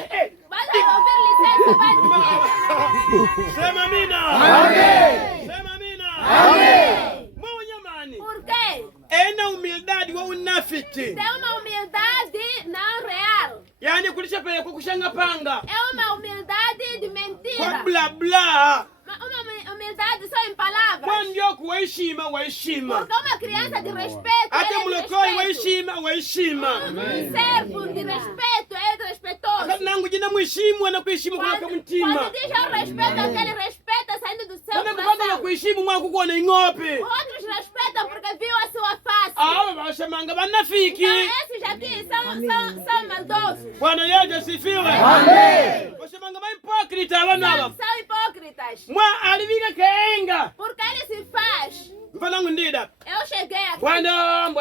Basta ouvir licença, vai dizer. Sema mina. Amém. Sema mina. Amém. Mwana Por quê? Ena humildade wa unafiki. Tem uma humildade não real. Yani kulisha pele kukushanga panga. É uma humildade de Kwa mentira. bla bla. Uma humildade só em palavras. Kwa ndio kuheshima waheshima. Porque uma criança de respeito, Hata ela é de mlokoi respeito. waheshima. Um servo de respeito é respeitoso. Akati nangu jina mheshimu anakuheshimu kwa Quando mtima. diz ao respeito, aquele respeita saindo do seu Kana kupanga na coração. kuheshimu mwa kukuona ing'ope. Outros respeitam porque viu a sua face. Awa washamanga banafiki. Então esses aqui são maldosos. Bwana Yesu asifiwe. Amém. Washamanga ba hipokrita abana aba. São hipócritas. Mwa alivika kenga. Porque ele se faz. Mfanangu ndida. Eu cheguei aqui. Bwana.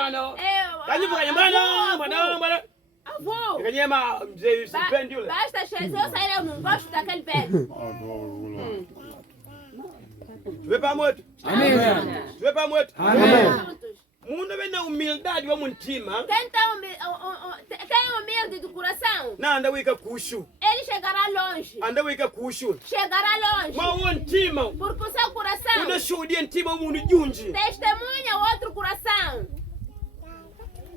Kanyifu kanya bwana. Avô. Kanyema mzee sipendi yule. Basta Jesus, eu não gosto daquele velho. Tuwe pamoja. Amém. Tuwe pamoja. Amém. Juntos. Mundu bena humildade wa muntima. Quem é humilde do coração, Na anda wika kushu. ele chegará longe. Anda wika kushu. Chegará longe. Ma muntima. Porque o seu coração Unashuhudia ntima mundu junji. testemunha o outro coração.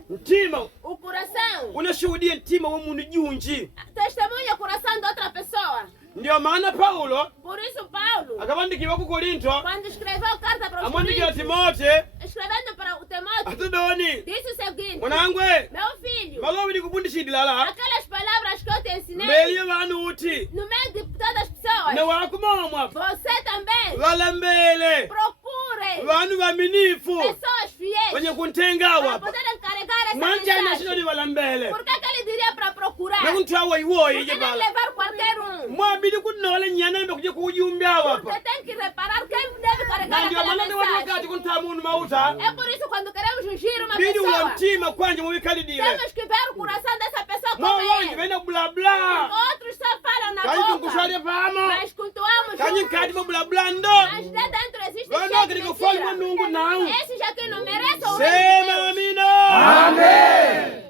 Ntima. O coração Unashuhudia ntima wa mundu junji. testemunha o coração de outra pessoa. Ndio maana Paulo Por isso Paulo, akabandikiwa ku Korinto, quando escreveu carta para os amwandikia Coríntios, Timote, escrevendo para o Timóteo, atudoni. disse o seguinte: Mwanangwe, meu filho, malobi nikufundishidilala. aquelas palavras que eu te ensinei, Mbele vanu uti. no meio de todas as pessoas, Na wakumomwa. você também Wala mbele. procure Vanu vaminifu. pessoas fiéis Wenye kuntenga para wapa. poderem carregar essa Mwanja inashino mensagem. ni wala mbele. Por que ele diria para procurar? Na kuntawa iwoi Porque não jebala. levar qualquer um. Mwabidi kunole nyana mbe kuje kujumbia wapa. Você tem que reparar quem deve carregar Na ndio aquela maana ni watu wakati mensagem. kuntamu mauta. É por isso quando queremos ungir uma Bidi ula pessoa, mtima kwanje muwikalidile. temos que ver o coração dessa pessoa como Mwawanji é. vena bla bla. Outros só falam na Kanyi boca, tunkushwale pamo. mas cultuamos Kanyi juntos. nkati bla bla ndo. Mas lá dentro existe Vanu cheio de wakati kufali mentira. mwanungu nao. Esses aqui não merecem o reino de Sema Deus. amina. Amen.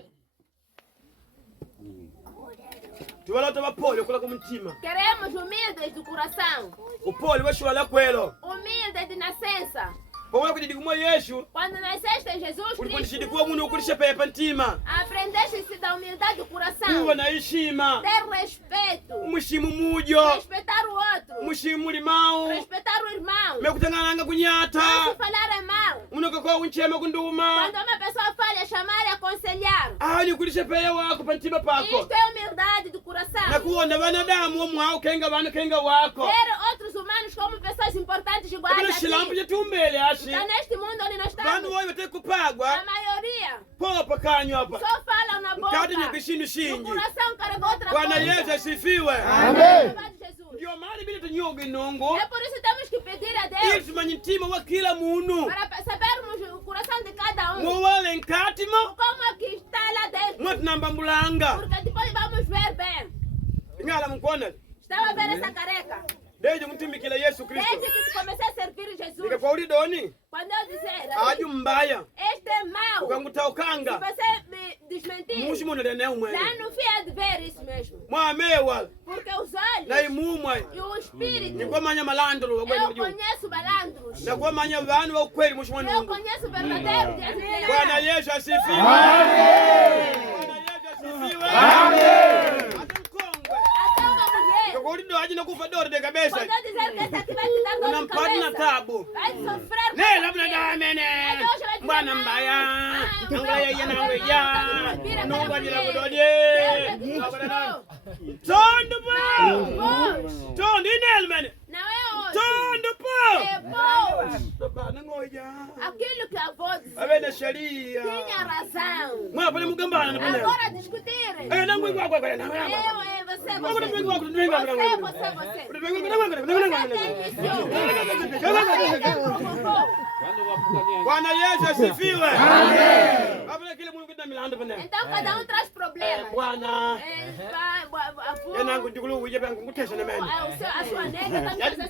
Tuwalota bapole kula kumtima. Queremos humildes do coração, Upole washwala kwelo. humildes de nascença. Pamoja kujidikumwa Yesu. Quando nasceste em Jesus Cristo, Ulipojidikuwa munu ukulisha pepa ntima. aprendeste-se da humildade do coração, Kuwa na heshima. ter respeito, Umshimu mujo. respeitar o outro, Umshimu limau. respeitar o irmão, Mekutangananga não kunyata. se falar em mal. Munoka kwa unchema kunduma. Quando uma pessoa falha, chamar e aconselhar. Ni ukulisha peya wako pantima pako. Isto é humildade do coração. Na kuona wanadamu omwao kenga bana kenga wako. Ver outros humanos como pessoas importantes iguais Kuna a shilampu ti. jetumbele ashi. Está neste mundo onde nós Vanu estamos, woi wate kupagwa. a maioria Popa kanyo hapa. só falam na boca. Mkati ni kishindu O shinji. coração carregou outra Bwana coisa. Yesu asifiwe. Amen. Louvado Jesus. Ndio maana bila tunyoge nongo. É por isso que temos que pedir a Ili Deus tumanye ntima wa kila munu. para sabermos o coração de cada um. Mwale nkatimo. Como é que está lá dentro. Mwatunamba mbulanga. Porque depois vamos ver bem. Ngala mkona. Estava a ver essa careca. Deje mtumikile Yesu Kristo. Desde que comecei a servir Jesus. Nika kwa ulidoni. Quando eu disser, Aju mbaya. este é mau. Ukanguta Se ukanga. você me desmentir, Mushi muna dene umwe. lá no fim é de ver isso mesmo. Mwamewa. Porque os olhos Na imumwa. e o espírito, Nikwa manya malandro eu wagwenu juu. conheço balandros. Na kwa manya vanu wa ukweli mushi Eu mwanungu. conheço o verdadeiro Deus de Deus. Bwana Yesu asifiwe. Amen. Bwana Yesu asifiwe. Amen. Hata mkongwe. Até uma mulher, Kwa ulido haji na kufa dore de kabisa. quando eu dizer que essa aqui vai te dar dor de Unampata na cabeça, tabu. vai sofrer. Ne labda damene. Bwana mbaya. Ngaya yana weya. Nungwa jina budodye. Tondo po. Tondo inelmene. Não é hoje. Tondo po. Depois, Bana ngoja. aquilo que a avó dizia, Abena sharia. tinha razão. Mwana pale mugambana na pale. Agora discutirem. Nangu kwa kwa na. Você, Você tem Bwana Yesu asifiwe. Amen. Hapa kile Mungu kuna milando pana. Então cada um traz problemas. Bwana. Yanangu ndikulu uje pangu ngutesha na mimi. A sua nega está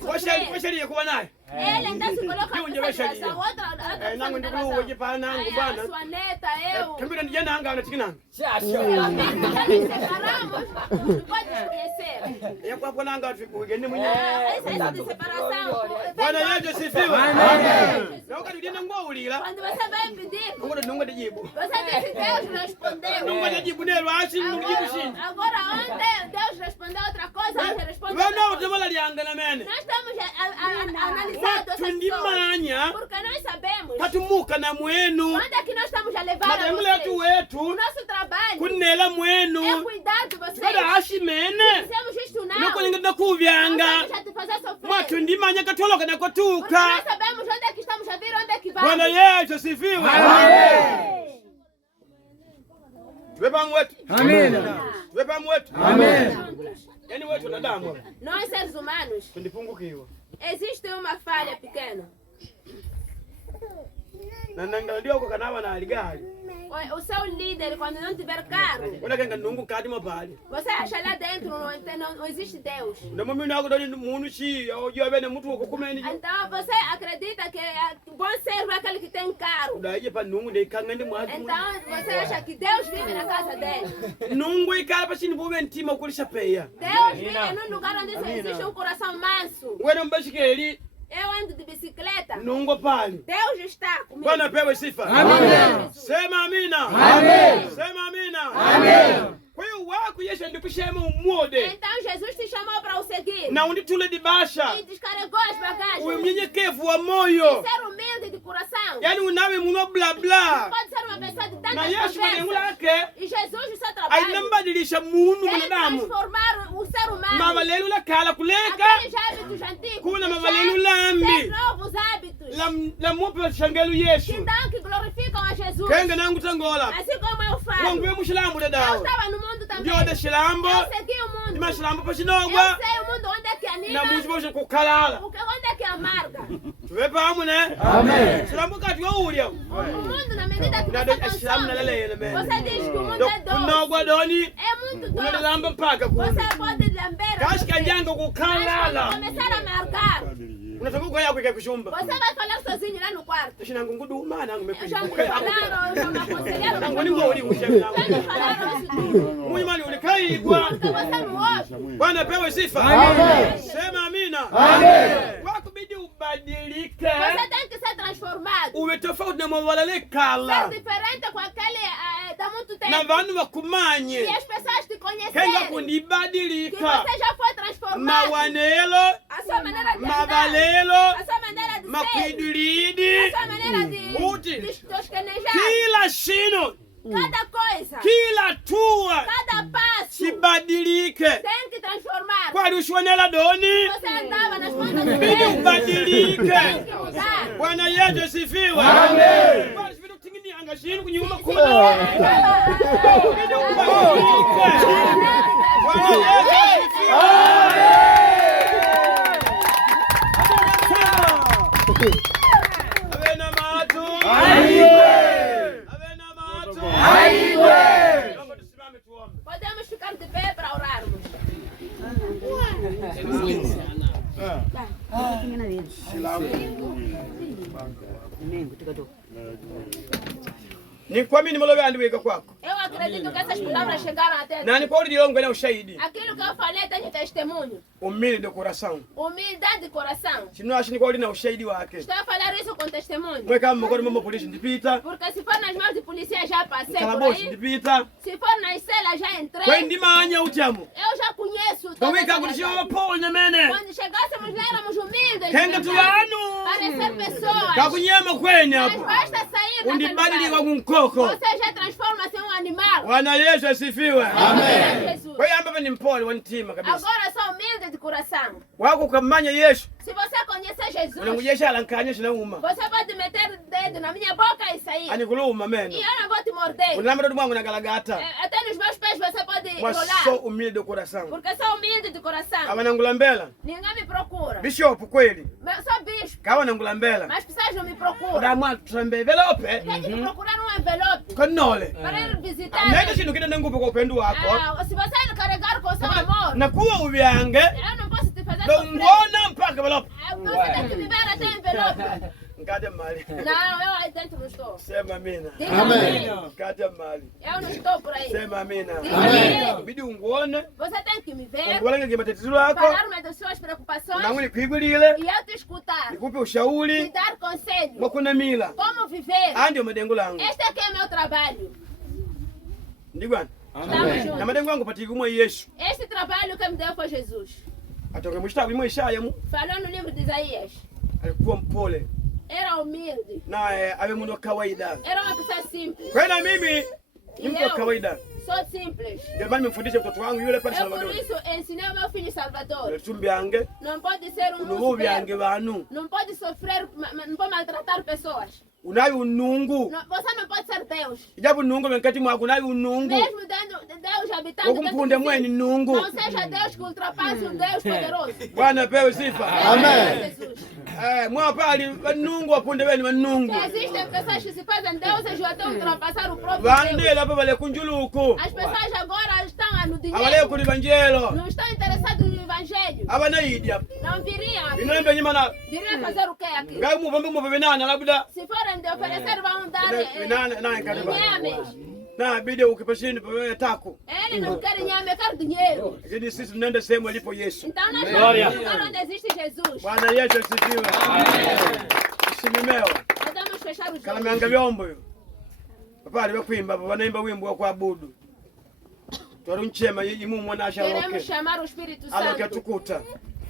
Kwa sheria kuwa naye. ele ainda se coloca nessa situação. Outra Nangu ndikulu uje pa nangu bwana. a sua neta, eu. Kambira ndijana hanga anatikina. Já nos separamos. Não pode esquecer. Yakwa bwana hanga tukugende mwenye. Essa de separação. Bwana Yesu asifiwe. Amen. Na wakati ulienda ngwaulira. Quando você vai pedir, Nunga dijibu. você disse Deus respondeu. Nunga dijibu nelo ashi nungijibu shindi. Agora ontem Deus respondeu outra coisa, hoje responde Wana outra coisa. utamala lianga na mene. Nós estamos analisando essas Tundimanya. pessoas, porque nós sabemos Katumuka na mwenu. onde é que nós estamos a levar a Madamule yetu vocês. O wetu. nosso trabalho Kunela é mwenu. cuidar de vocês. Kada ashi mene. Dizemos isto não. Nuko nyingina Nós kuvyanga. vamos a te fazer sofrer. Mwatundimanya katoloka na Porque nós kotuka. sabemos onde é que estamos a vir, onde é que Bwana vamos. Yesu asifiwe. Amen. Tuwepa mwetu. Amen. Tuwepa mwetu. Amen. Yani wetu na damu. Nós seres humanos, Tundipungukiwa. existe uma falha pequena. Na nangalia uko kanawa na aligari. o seu líder quando não tiver carro. Olha quem nungu kadi mabali. Você acha lá dentro não existe Deus. Na mimi na kudani munu chi ojo bene mtu okukumeni. Então você acredita que bom servo é aquele que tem carro. Daí pa nungu de kangende mwazi. Então você acha que Deus vive na casa dele. Nungu ikala pa chini bobe ntima kulisha peya. Deus vive num lugar onde existe um coração manso. Wewe mbashikeli. Eu ando de bicicleta. Nungu pali. Deus está comigo. Bwana pewe sifa. Amém. Sema amina. Amém. Sema amina. Amém. Kwa hiyo wako Yesu ndikushema umode. Então Jesus te chamou para o seguir. Na unditule dibasha. E descarregou as bagagens. Unyenyekevu wa moyo. Ser humilde de coração. Yaani unawe muno bla bla. Pode ser uma pessoa de Na tantas Yesu malengo conversas. lake E Jesus o seu trabalho. ainambadilisha munu Ele mwanadamu. transformar o ser humano. Mavalelu la kala kuleka. Aqueles hábitos antigos. Kuna deixar mavalelu lambi. ter novos hábitos. La mupe shangelu Yesu. Então que glorificam a Jesus. Kenga nangu tangola. Assim como eu falo. Mungu we mushilambu Eu dadao. estava no mundo também. Ndio de shilambo. Eu segui o mundo. Ima shilambo pa Eu shinogwa. sei o mundo onde é que anima. Na mushi boshe kukalala. Onde é que amarga. Tuwe pamu ne? Amém. Shilambo kati wa ulya. O mundo, na medida que Nado você shilamu nalalele consome, me. você diz que o mundo é doce. Kunogwa doni. É muito doce. Unalamba mpaka kuni. Você pode lamber. Kashika njanga Mas quando kukalala. começar a amargar, Unataka kwa yako kushumba. você vai falar sozinho lá no quarto. Shinangu nguduma nangu Eu já me mepishika. falaram, eu já me aconselharam. Nangu ni ngoli ushevu Já me nangu. falaram isso tudo. Muimani ulikaigwa. Porque você não ouve. Bwana pewe sifa. Amém. Sema amina. Amém. Wakubidi ubadilike. Você tem que ser transformado. Uwe tofauti na mawalale Ser kala. diferente com aquele da muito tempo. Na vanhu E wakumanye. as pessoas te Kenga conhecerem. Que kundibadilika. você já foi transformado. Mawanelo. A sua maneira de andar. Mavalelo. A sua maneira de ser. Makwidulidi. A sua maneira de Uti. tosquenejar. Kila shino. Cada coisa. Kila tua. Cada passo. Sibadilike. Tem que transformar. Kwani ushwanela doni. Você andava nas pontas do Bidi pé. ubadilike. Tem que mudar. Bwana Yesu asifiwe. Amen. Bwana sifiwe tingini anga shinu kunyuma Oh. kuna. Bidi ubadilike. Bwana Yesu asifiwe. Avena matu. Avena matu. Naomba tusimame tuombe. Podemos ficar de pé para orarmos. Ni kwa mimi nimelowe andiweka kwako. Eu acredito que essas palavras chegaram até Na ni kwa ulilongo na ushahidi. aquilo que eu falei tem testemunho. Umili de coração. Humildade de coração. Chino ashi ni kwa ulina ushahidi wake. Estou a falar isso com testemunho. Mweka mkono mama polisi ndipita. Porque se for nas mãos de polícia já passei por Kalaboshi aí. ndipita. Se for nas celas já Kwa entrei. ndima anya utamu. Eu já conheço. Kwa todas wika as kudishiwa razões. mapole na mene. Quando chegássemos lá éramos humildes. Kenga tulanu. Parecer pessoas. Kakunyema kwenye Mas hapo. basta sair daquele Undibadili kwa lugar. kunkoko. Você já transforma-se em um animal. Bwana Yesu asifiwe. Amém. Jesus. Kwa hiyo hapa ni mpole wantima kabisa. Agora sou humilde de coração. Wako ukamanya Yesu. Se você conhecer Jesus, Unangujesha alankanya shinauma. você pode meter o dedo na minha boca e sair. Anikuluma E meno. eu não vou te morder. Unalamba ndo mwangu nagalagata. Até nos meus pés você pode Waso rolar. umili de coração. Porque sou humilde de coração. Awanangulambela. Ninguém me procura. Bishop kweli. Sou bispo. Kawa nangulambela. Mas pessoas não me procuram. Uramu tusambe velope. Tem que procurar um envelope Kanole. para ir visitar. Nenda shinu kida ngupe kwa upendo wako. Se você carregar com seu amor, Na kuwa ubyange. eu não posso te fazer Ndo sofrer. ngona mpaka velope. Você tem que me ver até envelope. Nkate mali. Não, eu aí dentro não estou. Sema amina. Diga Amém. amém. Nkate mali. Eu não estou por aí. Sema amina. Amém. Bidi unguone. Você tem que me ver, Unguone nge matatizo yako. falar-me das suas preocupações Nangu nikwigulile. e eu te escutar. Nikupe Te ushauri. dar conselho. Mwakuna mila. Como viver. Andi madengo langu. Este aqui é meu trabalho. Ndigwana. Estamos Na juntos. madengo yangu patiki kumwe Yesu. Este trabalho que me deu foi Jesus. Atoke mushtabu imwe Ishaya mu. Falou no livro de Isaías. Alikuwa mpole. Era humilde. Naye awe mundu wa kawaida. Era uma pessoa simples. Kwenda mimi ni mtu wa kawaida. Sou simples. Ndio maana nimemfundisha mtoto wangu yule pale Eu por Salvador. isso ensinei o meu filho Salvador. Tumbi yange, Não pode ser um unubu byange músico. banu. Não pode sofrer, não pode maltratar pessoas. Unayo unungu. Você não pode ser Deus. Ijabu unungu mkati mwako unayo unungu. Mesmo Deus habitando dentro. Ukumpunde mweni unungu. Não seja Deus que ultrapasse Deus poderoso. Bwana pewe sifa. Amen. Mwapali unungu wapunde weni unungu. Existem pessoas que se fazem deuses e até ultrapassar o próprio Deus. Deus. Lapa bale kunjuluku. As pessoas agora estão no dinheiro. Abale kuli evangelho. Não estão interessados no evangelho. Abana idia. Não viriam. Inombe nyima na. Viriam fazer o que aqui? Ngai muvambe benana labda. Se forem de oferecer vão dar nyame. Na bide ukipashini pawe tako. Ele não quer nyame, quer dinheiro. Lakini sisi tunaenda sehemu alipo Yesu. Então nós vamos onde existe Jesus. Bwana Yesu asifiwe. Simimeo. Podemos fechar os olhos. Kala mianga vyombo hiyo. Papa alikwimba wanaimba wimbo wa kuabudu. Twarunchema yimu mwana asharoke. Queremos chamar o Espírito Santo. Aloketukuta.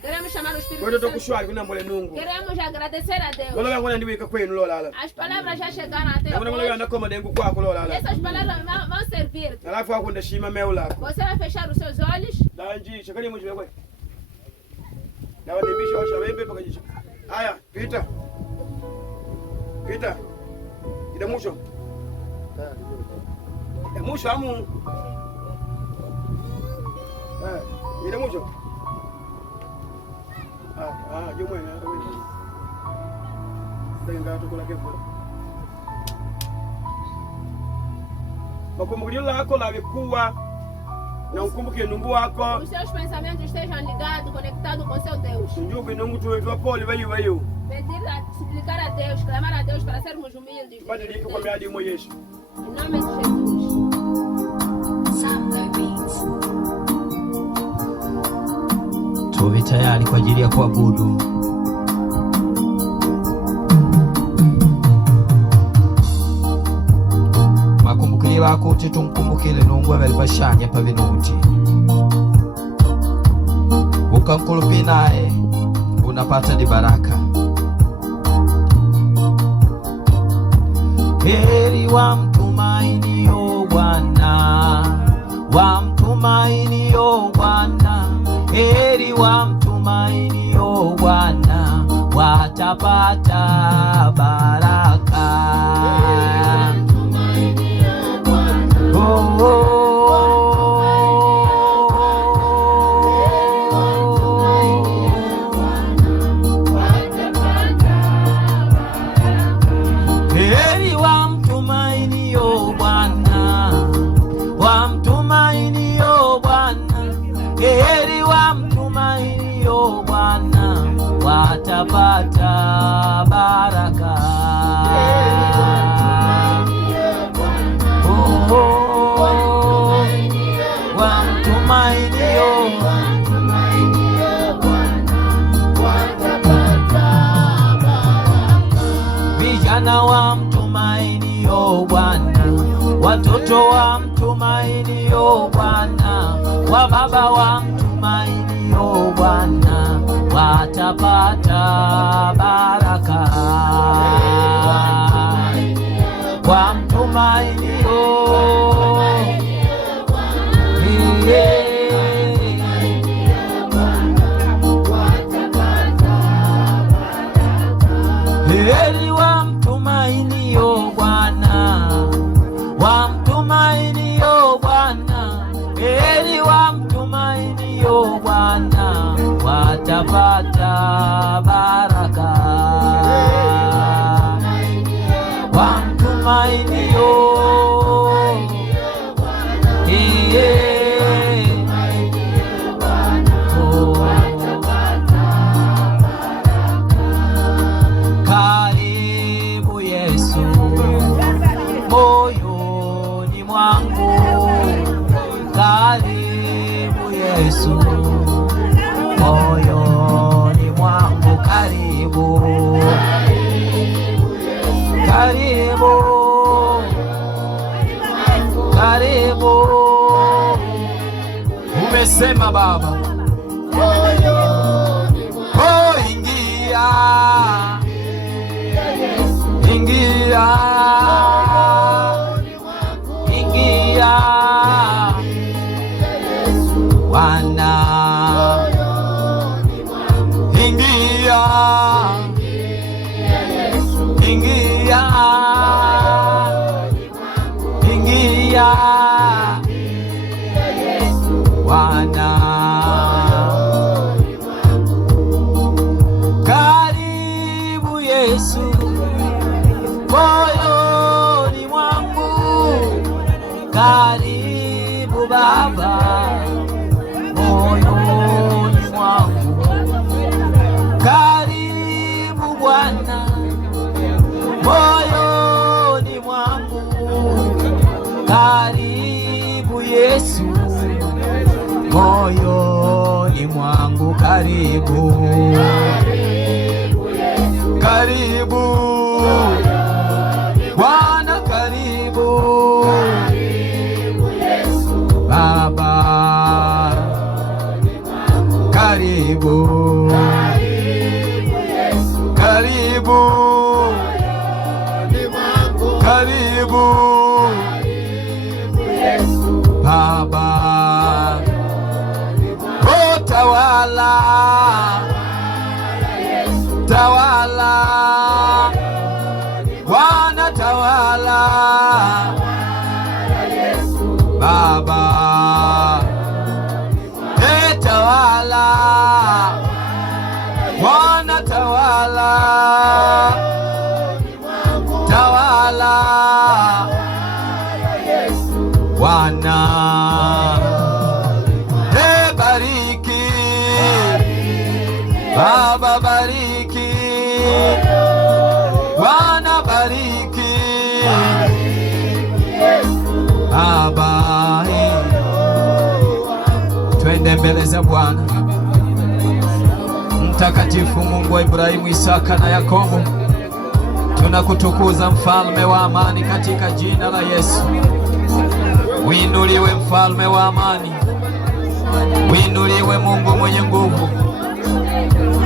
Queremos chamar o Espírito Santo. Santo. Nungu. Queremos agradecer a Deus. Wala ngwana ndiweka kwenu lola. As palavras já chegaram até agora. Wala ngwana koma dengu kwako lola. Essas palavras vão servir. Alafu akunda shima meu lako. Você vai fechar os seus olhos. Danji, chakani mujwe kwe. Dawa nimbisha washa wembe paka jisha. Aya, pita. Pita. Ida musho. Ya musho amu. Ida musho. Jumwe na wewe. Ndenga tukula kefu. Makumbukio lako lavikuwa na ukumbuke nungu wako. Os seus pensamentos estejam ligados, conectados com seu Deus. Njubi nungu tuwe pole vayu. Pedir, suplicar a Deus, clamar a Deus para sermos humildes. Badilika kwa miadi mwa Yesu. Em nome de Jesus. Tuwe tayari kwa ajili ya kuabudu. Makumbukile lako uti tumkumbukile nungu avelipashanya pa vinuti. Ukamkulupi naye unapata ni baraka. Heri wamtumainio Bwana, wamtumainio Bwana. Heri wamtumainio Bwana, watapata baraka. Oh, oh. Heri wamtumainio Bwana, wamtumainio Bwana. Heri wamtumainio Bwana, watapata baraka. Oh, oh, wamtumainio vijana wamtumainio Bwana, watoto wamtumainio Bwana, wababa wamtumainio Bwana, watapata baraka. Wamtumainio heri wamtumainio Bwana, wamtumainio Bwana. Heri wamtumainio Bwana, watapata baraka. Wamtumainio karibu Yesu moyoni mwangu, karibu Yesu moyoni mwangu, karibu, karibu, karibu. Umesema Baba, oh, ingia, ingia, ingia Bwana, ingia, ingia karibu, karibu Bwana, karibu Baba, karibu, karibu, karibu Baba, oh tawala, tawala Bwana, tawala Baba, tawala Bwana, tawala, tawala Bwana, bariki Baba, bariki Bwana, bariki Baba, twende mbele za Bwana. Mtakatifu Mungu wa Ibrahimu, Isaka na Yakobo, tunakutukuza mfalme wa amani katika jina la Yesu. Uinuliwe mfalme wa amani, uinuliwe Mungu mwenye nguvu,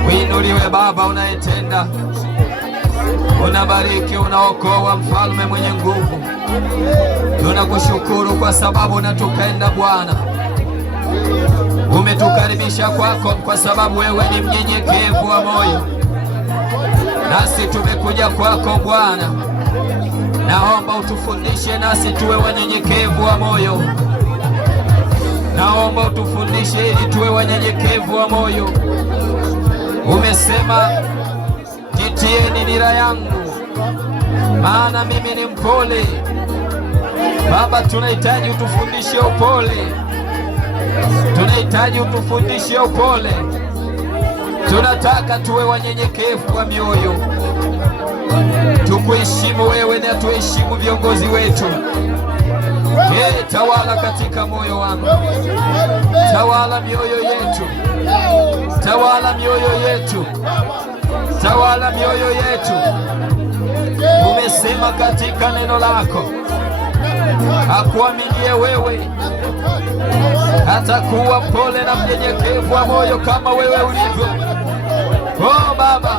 uinuliwe Baba unayetenda, unabariki, unaokoa, mfalme mwenye nguvu. Tunakushukuru kwa sababu unatupenda Bwana, umetukaribisha kwako kwa sababu wewe ni mnyenyekevu wa moyo, nasi tumekuja kwako Bwana. Naomba utufundishe nasi tuwe wanyenyekevu wa moyo, naomba utufundishe ili tuwe wanyenyekevu wa moyo. Umesema jitieni nira yangu, maana mimi ni mpole. Baba, tunahitaji utufundishe upole, tunahitaji utufundishe upole. Tunataka tuwe wanyenyekevu wa mioyo, tukuheshimu wewe na tuheshimu viongozi wetu. Tawala katika moyo wangu, tawala mioyo yetu, tawala mioyo yetu, tawala mioyo yetu. Umesema katika neno lako, akuaminie wewe atakuwa pole na mnyenyekevu wa moyo kama wewe ulivyo. Oh Baba,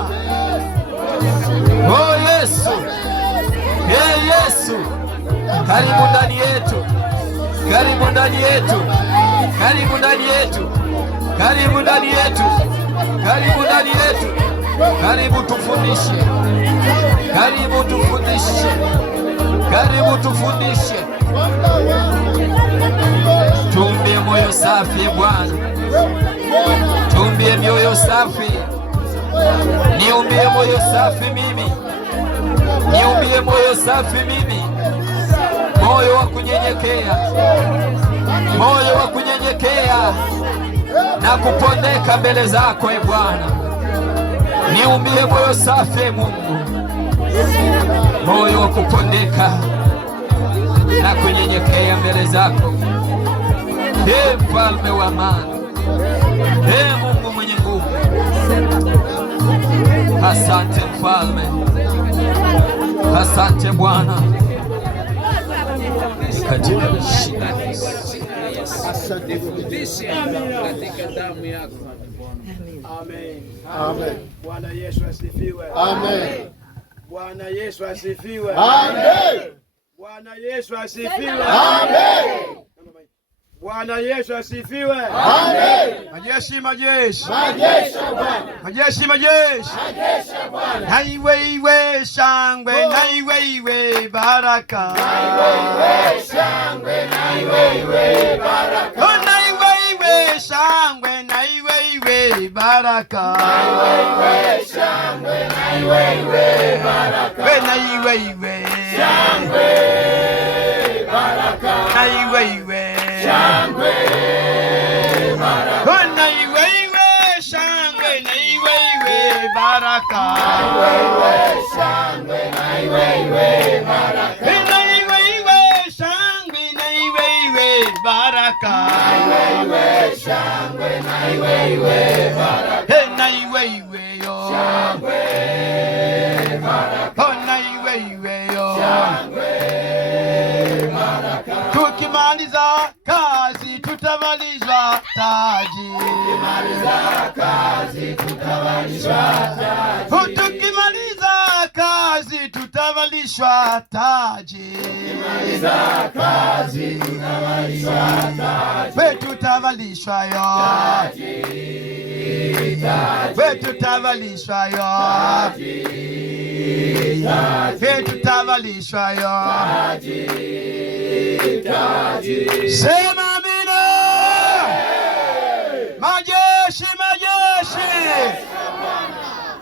oh Yesu, Yesu, karibu ndani yetu, karibu ndani yetu, karibu ndani yetu, karibu ndani yetu, karibu ndani yetu, karibu tufundishe, karibu tufundishe, karibu tufundishe. Tuumbie moyo safi Bwana, tuumbie mioyo safi. Niumbie moyo safi mimi, niumbie moyo safi mimi, moyo wa kunyenyekea, moyo wa kunyenyekea na kupondeka mbele zako Bwana. Niumbie moyo safi Mungu, moyo wa kupondeka na kunyenyekea mbele zako. Mfalme wa amani, Mungu mwenye nguvu, asante mfalme, asante Bwana, katika jina la Yesu. Asante katika damu yako. Amen. Amen. Bwana Yesu asifiwe. Amen. Bwana Yesu asifiwe. Amen. Bwana Yesu asifiwe. Amen. Bwana Yesu asifiwe. Amen. Majeshi, majeshi, majeshi Bwana, majeshi, majeshi, majeshi Bwana. Na iwe shangwe, na iwe baraka, na iwe shangwe, na iwe baraka, na iwe shangwe, na iwe baraka, na iwe shangwe, na iwe baraka, na iwe shangwe, baraka, na iwe shangwe baraka, na iwe shangwe, na iwe baraka, na iwe shangwe, na iwe baraka, na iwe shangwe, na iwe baraka, iwe shangwe, na iwe iwe baraka. Hey, na iwe iwe yo Shangwe baraka. Oh, na iwe iwe yo Shangwe baraka. Tukimaliza kazi tutavalishwa taji. Tukimaliza kazi tutavalishwa taji. Tukimaliza kazi tutavalishwa taji. Tukimaliza kazi tutavalishwa taji. We tutavalishwa yo Taji. we tutavalishwa yo Taji. we tutavalishwa yo. Taji. Taji. Sema amina. Majeshi, majeshi.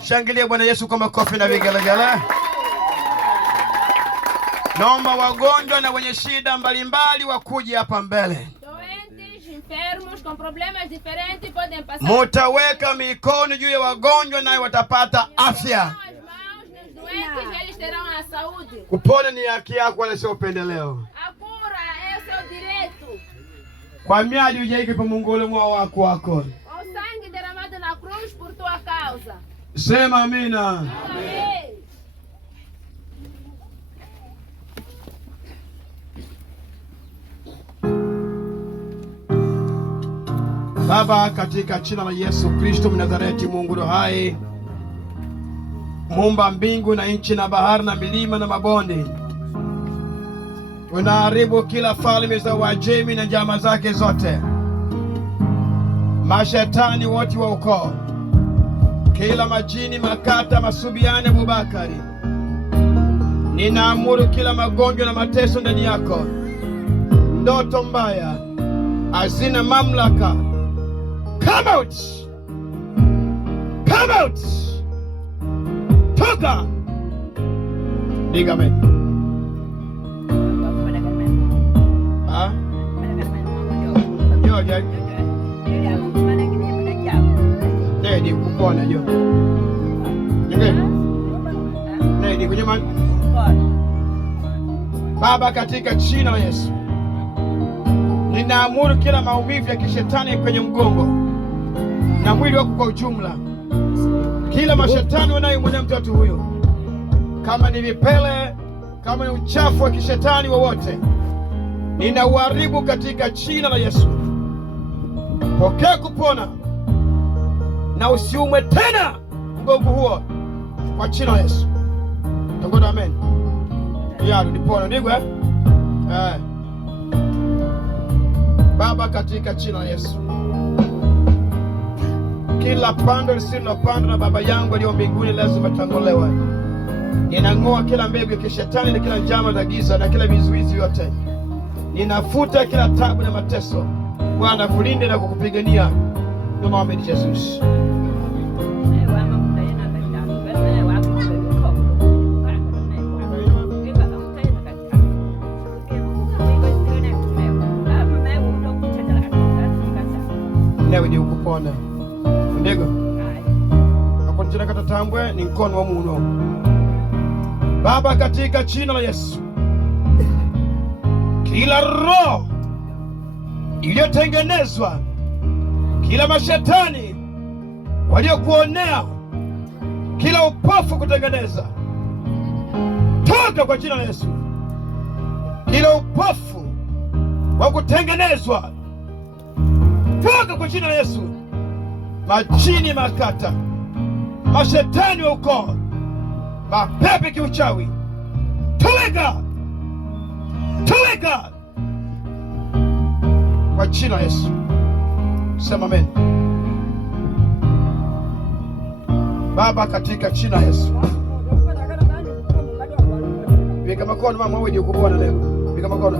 Shangilia Bwana Yesu kwa makofi na vigelegele. Naomba wagonjwa na wenye shida mbalimbali wakuje hapa mbele. Doentes, enfermos com problemas diferentes podem passar. Mutaweka mikono juu ya wagonjwa naye watapata afya. As mãos nos doentes, eles terão a saúde. Kupona ni haki yako, wala sio upendeleo. A cura é o seu direito. Kwa miadi ujaike pa mungole mwa wako. O sangue derramado na cruz por tua causa. Sema amina. Amém. Baba, katika jina la Yesu Kristo Mnazareti, Mungu ndo hai, muumba mbingu na nchi na bahari na milima na mabonde, unaharibu kila falme za Uajemi na njama zake zote, mashetani wote wa ukoo, kila majini, makata, masubiani, Abubakari, ninaamuru kila magonjwa na mateso ndani yako, ndoto mbaya hazina mamlaka. Come out! Come out! Toka! Diga amen. Ha? Yo, yo. Nedi kupona yo. Nige. Nedi kunyama. Baba, katika jina la Yesu, ninaamuru kila maumivu ya kishetani kwenye mgongo na mwili wako kwa ujumla, kila mashetani wanayomwendea mtoto huyo, kama ni vipele, kama ni uchafu wa kishetani wowote, ninauharibu katika jina la Yesu. Pokea kupona na usiumwe tena mgongo huo kwa jina la Yesu. Tangoda amen. Yaro nipona ndigwe Baba, katika jina la Yesu, kila pando lisilopandwa na Baba yangu aliyo mbinguni lazima tangolewe. Ninang'oa kila mbegu ya kishetani na kila njama za giza na kila vizuizi yote. Ninafuta kila tabu na mateso. Bwana kulinde na kukupigania. Kwa Muhammad Jesus. Newe di ukupona. Ndego. Akonjera katatambwe ni mkono wa muno. Baba, katika jina la Yesu, kila roho iliyotengenezwa, kila mashetani waliokuonea, kila upofu kutengeneza, toka kwa jina la Yesu. Kila upofu wa kutengenezwa, toka kwa jina la Yesu. Majini makata, mashetani wa ukoo, mapepe kiuchawi, toweka, toweka kwa jina la Yesu. Sema amen. Baba, katika jina la Yesu, weka makono mama wewe ndio kupona leo. Weka makono.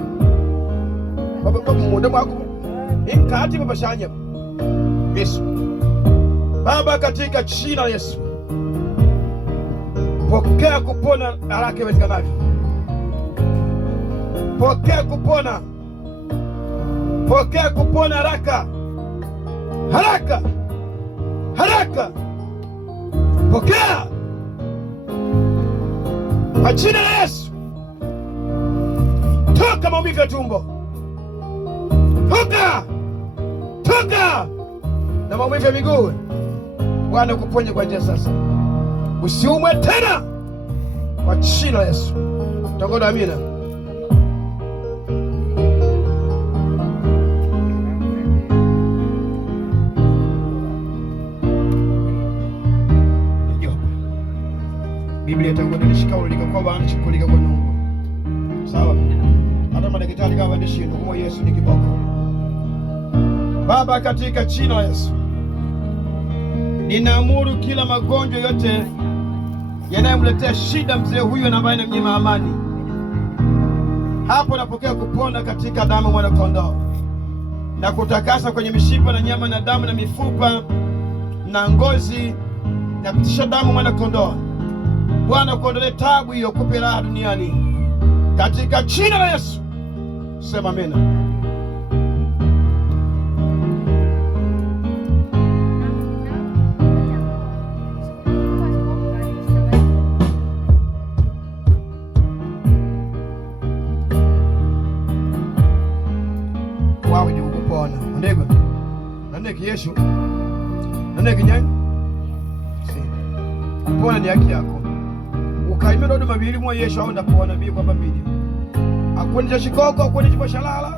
Baba muda wako. Inkati baba shanya. Yesu. Baba, katika jina la Yesu, pokea kupona haraka iwezekanavyo. Pokea kupona. Pokea kupona haraka. Haraka. Haraka. Pokea. Kwa jina la Yesu. Toka maumivu ya tumbo. Toka. toka na maumivu ya miguu. Bwana kuponye kwa njia sasa, usiumwe tena kwa jina la Yesu. Tangoda amina. Biblia tangoda nishikaulika kwa bana chikulika kwa Mungu. Sawa? Hata madaktari kama ndishindo kwa Yesu ni kiboko. Baba, katika jina la Yesu, ninaamuru kila magonjwa yote yanayomletea shida mzee huyu na ambaye anamnyima amani, hapo napokea kupona katika damu mwana kondoo, na kutakasa kwenye mishipa na nyama na damu na mifupa na ngozi, na kutisha damu mwana kondoo. Bwana, kuondolee taabu hiyo, kupe raha duniani katika jina la Yesu. Sema amina. Wawe ni ukupona. Ndego. Nandeki Yesu. Nandeki nyani. Kupona ni haki yako. Ukaimira ndo mabili mwa Yesu au ndapona bibi kwa mbili. Akuonje shikoko, akuonje boshalala.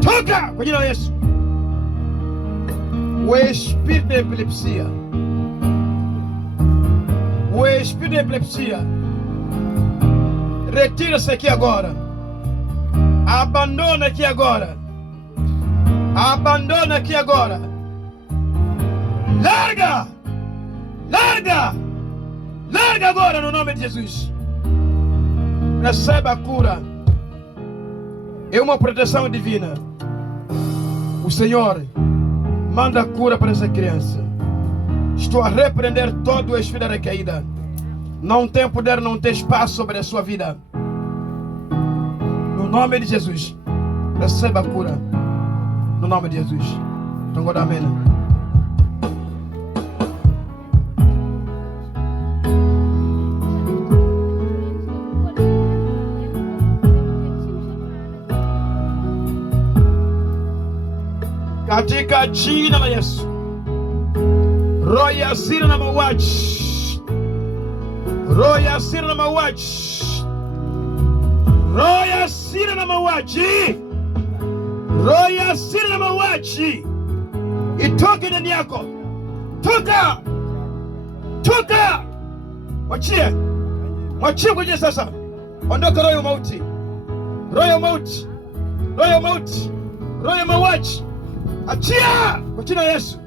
Toka kwa jina la Yesu. We espírito de epilepsia. We espírito de epilepsia. Retira-se aqui agora. Abandona aqui agora. Abandona aqui agora. Larga! Larga! Larga agora no nome de Jesus. Receba a cura. É uma proteção divina. O Senhor manda a cura para essa criança. Estou a repreender todo o espírito da recaída. Não tem poder, não tem espaço sobre a sua vida. No nome de Jesus, receba a cura. No nome de Jesus. Então, God, amém. Katika jina la Yesu, roho ya hasira na mauaji, roho ya hasira na mauaji, roho ya hasira na mauaji, roho ya hasira na mauaji itoke ndani yako. Toka! Toka! Mwachie! Mwachie kwa jina sasa. Ondoka roho ya mauti. Roho ya mauti. Roho ya mauti. Roho ya mauaji. Achia kwa jina la Yesu.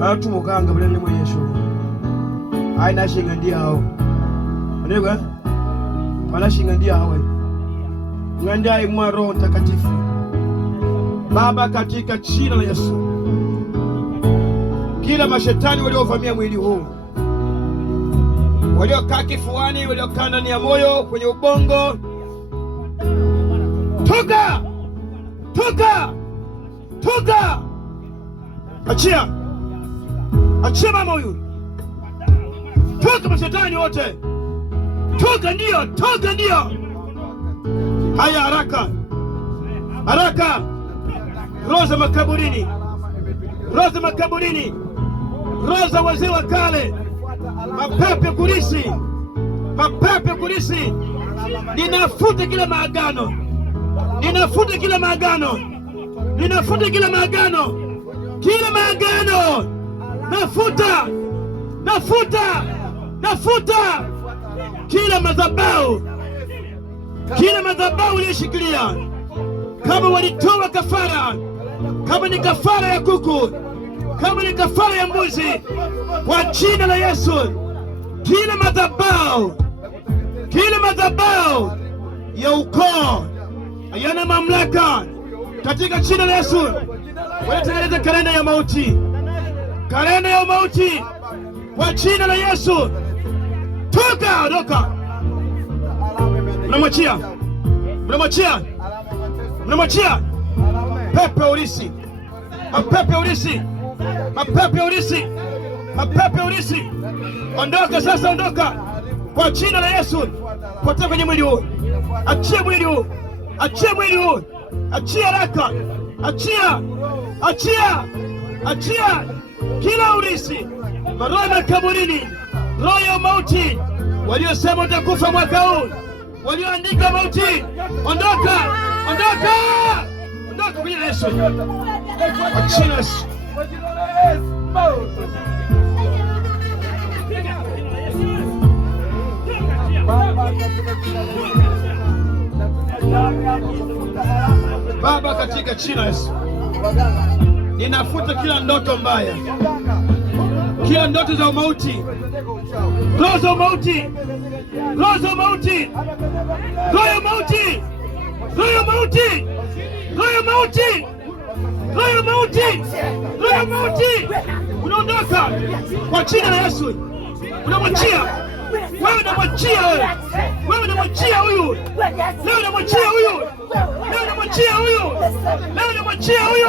Watu muganga bulele mwa Yesu. Aina shinga ndiao. Ndego? Wala shinga ndiao. Ngandai mwa Roho Mtakatifu. Baba, katika jina la Yesu, kila mashetani waliovamia mwili huu, waliokaa kifuani, waliokaa ndani ya moyo, kwenye ubongo, toka! Toka! Toka! Achia! Achia mama huyu. Toka mashetani wote. Toka ndio, toka ndio. Haya, haraka. Haraka. Roza makaburini. Roza makaburini. Roza wazee wa kale. Mapepe kurisi. Mapepe kurisi. Ninafuta kila maagano. Ninafuta kila maagano. Ninafuta kila maagano. Kila maagano. Nafuta! Nafuta! Nafuta! Kila madhabahu. Kila madhabahu uliyoshikilia. Kama walitoa kafara, kama ni kafara ya kuku, kama ni kafara ya mbuzi, kwa jina la Yesu, kila madhabahu ya ukoo hayana mamlaka katika jina la Yesu. wanatengeneza kalenda ya mauti, kalenda ya mauti kwa jina la Yesu. Toka, ondoka. Mnamwachia, mnamwachia, mnamwachia. Pepe ulisi, mapepe ulisi, mapepe ulisi, mapepe ulisi, ondoka sasa, ondoka kwa jina la Yesu. Potea kwenye mwili huu, achia mwili huu, achia mwili huu, achia haraka, achia, achia, achia kila ulisi, maroho ya kaburini, roho ya mauti, waliosema utakufa mwaka huu, walioandika mauti, ondoka, ondoka, ondoka kwa jina la Yesu, kwa jina la Yesu. Baba, katika jina la Yesu, ninafuta kila ndoto mbaya, kila ndoto za mauti, roho za mauti, roho za mauti, roho ya mauti, roho ya mauti, roho ya mauti, roho ya mauti, roho ya mauti, unaondoka kwa jina la Yesu. Unamwachia wewe, unamwachia wewe, wewe unamwachia huyu, leo unamwachia huyu, leo unamwachia huyu, leo unamwachia huyu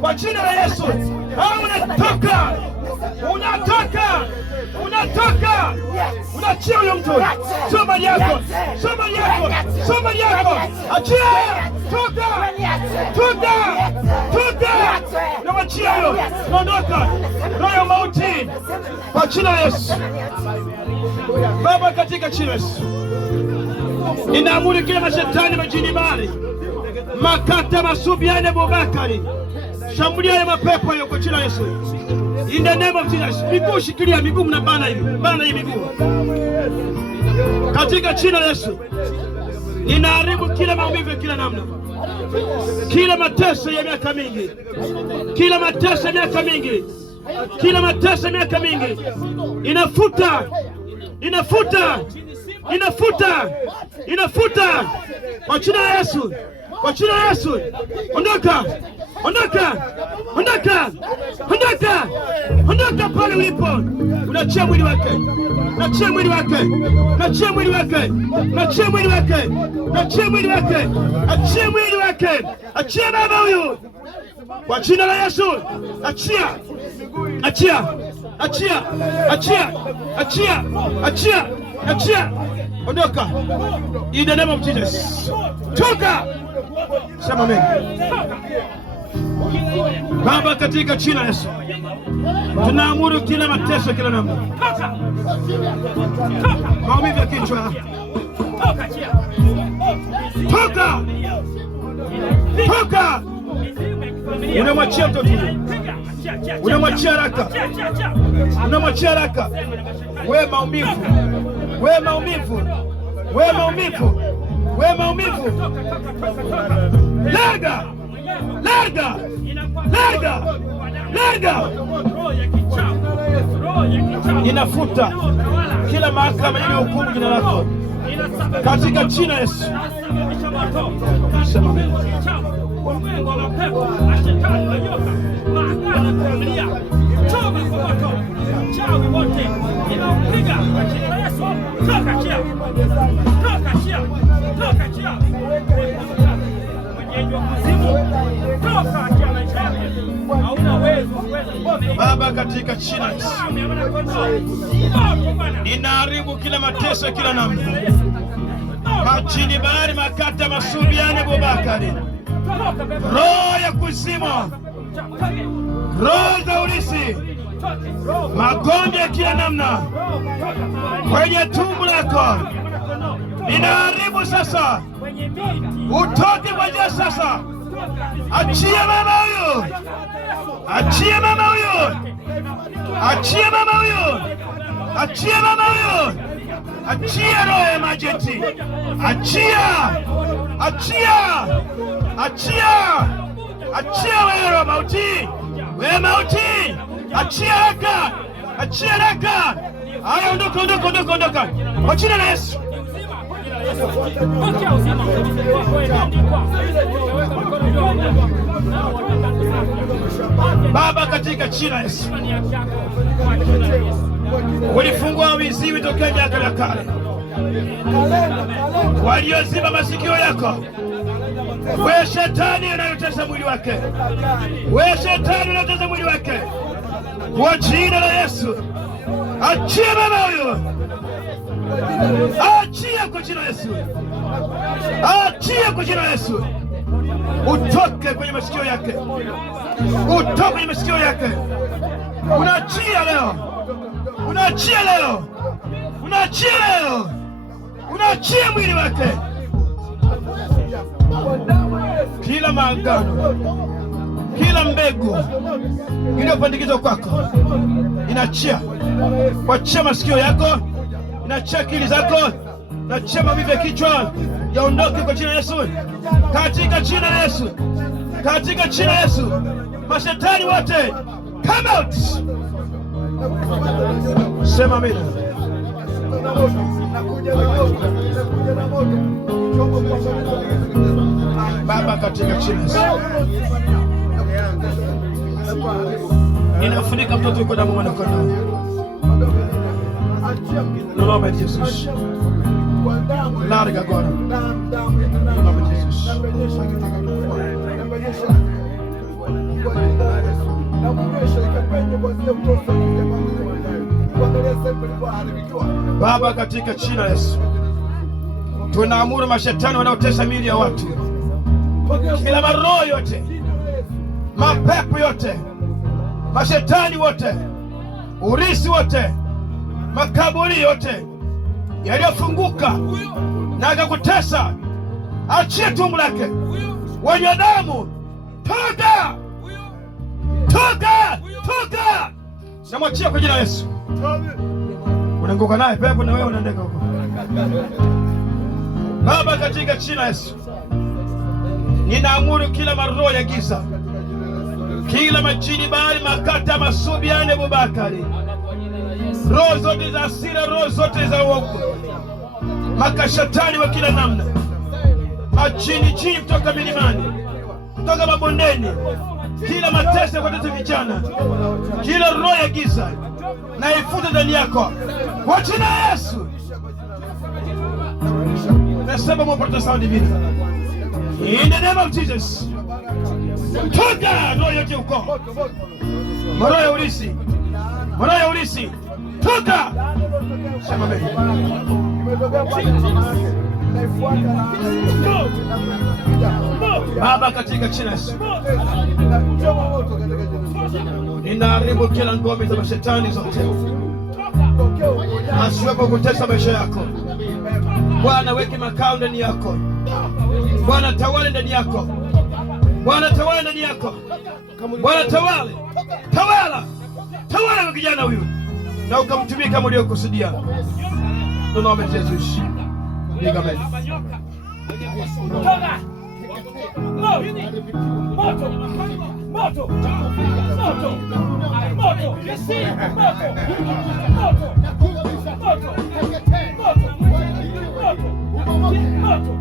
kwa jina la Yesu. Unatoka, unatoka, unatoka, unachia huyo mtu. Sio mali yako, sio mali yako, sio mali yako, achia, toka, toka, toka, unamwachia huyo, unaondoka roho ya mauti kwa jina la Yesu. Baba, katika jina la Yesu, ninaamuru kila mashetani, majini, mali, makata, masubiane, Abubakari, shambulia ya mapepo hayo kwa jina la Yesu. In the name of Jesus. Miguu shikilia, miguu mnabana hivi, bana hii miguu katika jina la Yesu. Ninaharibu kila maumivu ya kila namna, kila mateso ya miaka mingi, kila mateso ya miaka mingi, kila mateso ya miaka mingi, inafuta, inafuta, inafuta, inafuta kwa jina la Yesu, kwa jina la Yesu. Ondoka, ondoka, ondoka, ondoka, ondoka pale ulipo. Unachia mwili wake, unachia mwili wake, unachia mwili wake, unachia mwili wake, unachia mwili wake, achia mwili wake, achia baba huyu kwa jina la Yesu. Achia, achia, achia, achia, achia, achia, achia, ondoka in the name of Jesus. Toka, sema amen. Baba, katika jina la Yesu, tunaamuru kila mateso, kila namna, maumivu ya kichwa, toka, toka, unamwachia mtoto, unamwachia haraka, unamwachia haraka. We maumivu, we maumivu, we maumivu, we maumivu, lega, lega, lega, lega. Inafuta kila mahakama iliyohukumu jina lako katika jina la Yesu. Baba, katika jina la Yesu, ninaharibu kila mateso, kila namna, majini, bahari, makata, masubiane, Abubakari, roho ya kuzimu, roho za ulisi, magonjwa ya kila namna kwenye tumbo lako, ninaharibu sasa, utoke kwa jina sasa. Achia mama huyo, achia mama huyo, achia mama huyo, achia mama huyo, achia roho ya majeti, achia, achia, achia, achia wewe roho mauti, wewe mauti, achia haraka, achia haraka. Haya, ondoka, ondoka, ondoka, ondoka kwa jina la Yesu. Baba, katika jina la Yesu, ulifungua viziwi tokea miaka ya kale, walioziba masikio yako. We shetani unayotesa mwili wake, we shetani unayotesa mwili wake, kwa jina la Yesu, achia baba huyo, achia kwa jina la Yesu, achia kwa jina la Yesu. Utoke kwenye masikio yake, utoke kwenye masikio yake. Unaachia leo, unaachia leo, unaachia leo, unaachia mwili wake. Kila maagano, kila mbegu iliyopandikizwa kwako inaachia. Kuachia masikio yako, inaachia akili zako, inaachia maumivu ya kichwa, yaondoke kwa jina la Yesu, katika jina la Yesu, katika jina la Yesu. Mashetani wote come out. Sema amina. Baba, katika jina la Yesu, ninafunika mtoto kwa damu ya kondoo. Nome de Jesus. Larga agora. Nome de Jesus. Baba, katika jina la Yesu, tunaamuru mashetani wanaotesa miili ya watu, kila maroho yote, mapepo yote, mashetani wote, urisi wote, makaburi yote yaliyofunguka na akakutesa, achia tumbo lake. Wenye damu, toka, toka, toka, namwachia kwa jina la Yesu. Unanguka naye pepo na wewe unaendeka huko. Baba, katika jina la Yesu, ninaamuru kila maroho ya giza, kila majini, bali makata, masubiane, Abubakari, roho zote za hasira, roho zote za uovu, makashatani wa kila namna, majini chini kutoka milimani, kutoka mabondeni, kila mateso kwa watoto vijana, kila roho ya giza na ifuta ndani yako kwa jina la Yesu. Nasema mwapata sawa divina, in the name of Jesus. Toka roho yote uko, roho ya ulisi, roho ya ulisi, toka. Sema mimi Baba, katika jina la Yesu, ninaharibu kila ngome za mashetani zote, asiwepo kutesa maisha yako. Bwana, weke makao ndani yako. Bwana, tawale ndani yako. Bwana, tawale ndani yako. Bwana, tawale, tawala, tawala kwa kijana huyu na ukamtumia kama ulivyokusudia. Tunaomba Yesu. Amen. Moto, moto, moto, moto, moto, receive moto, moto, moto, moto, moto, moto, moto.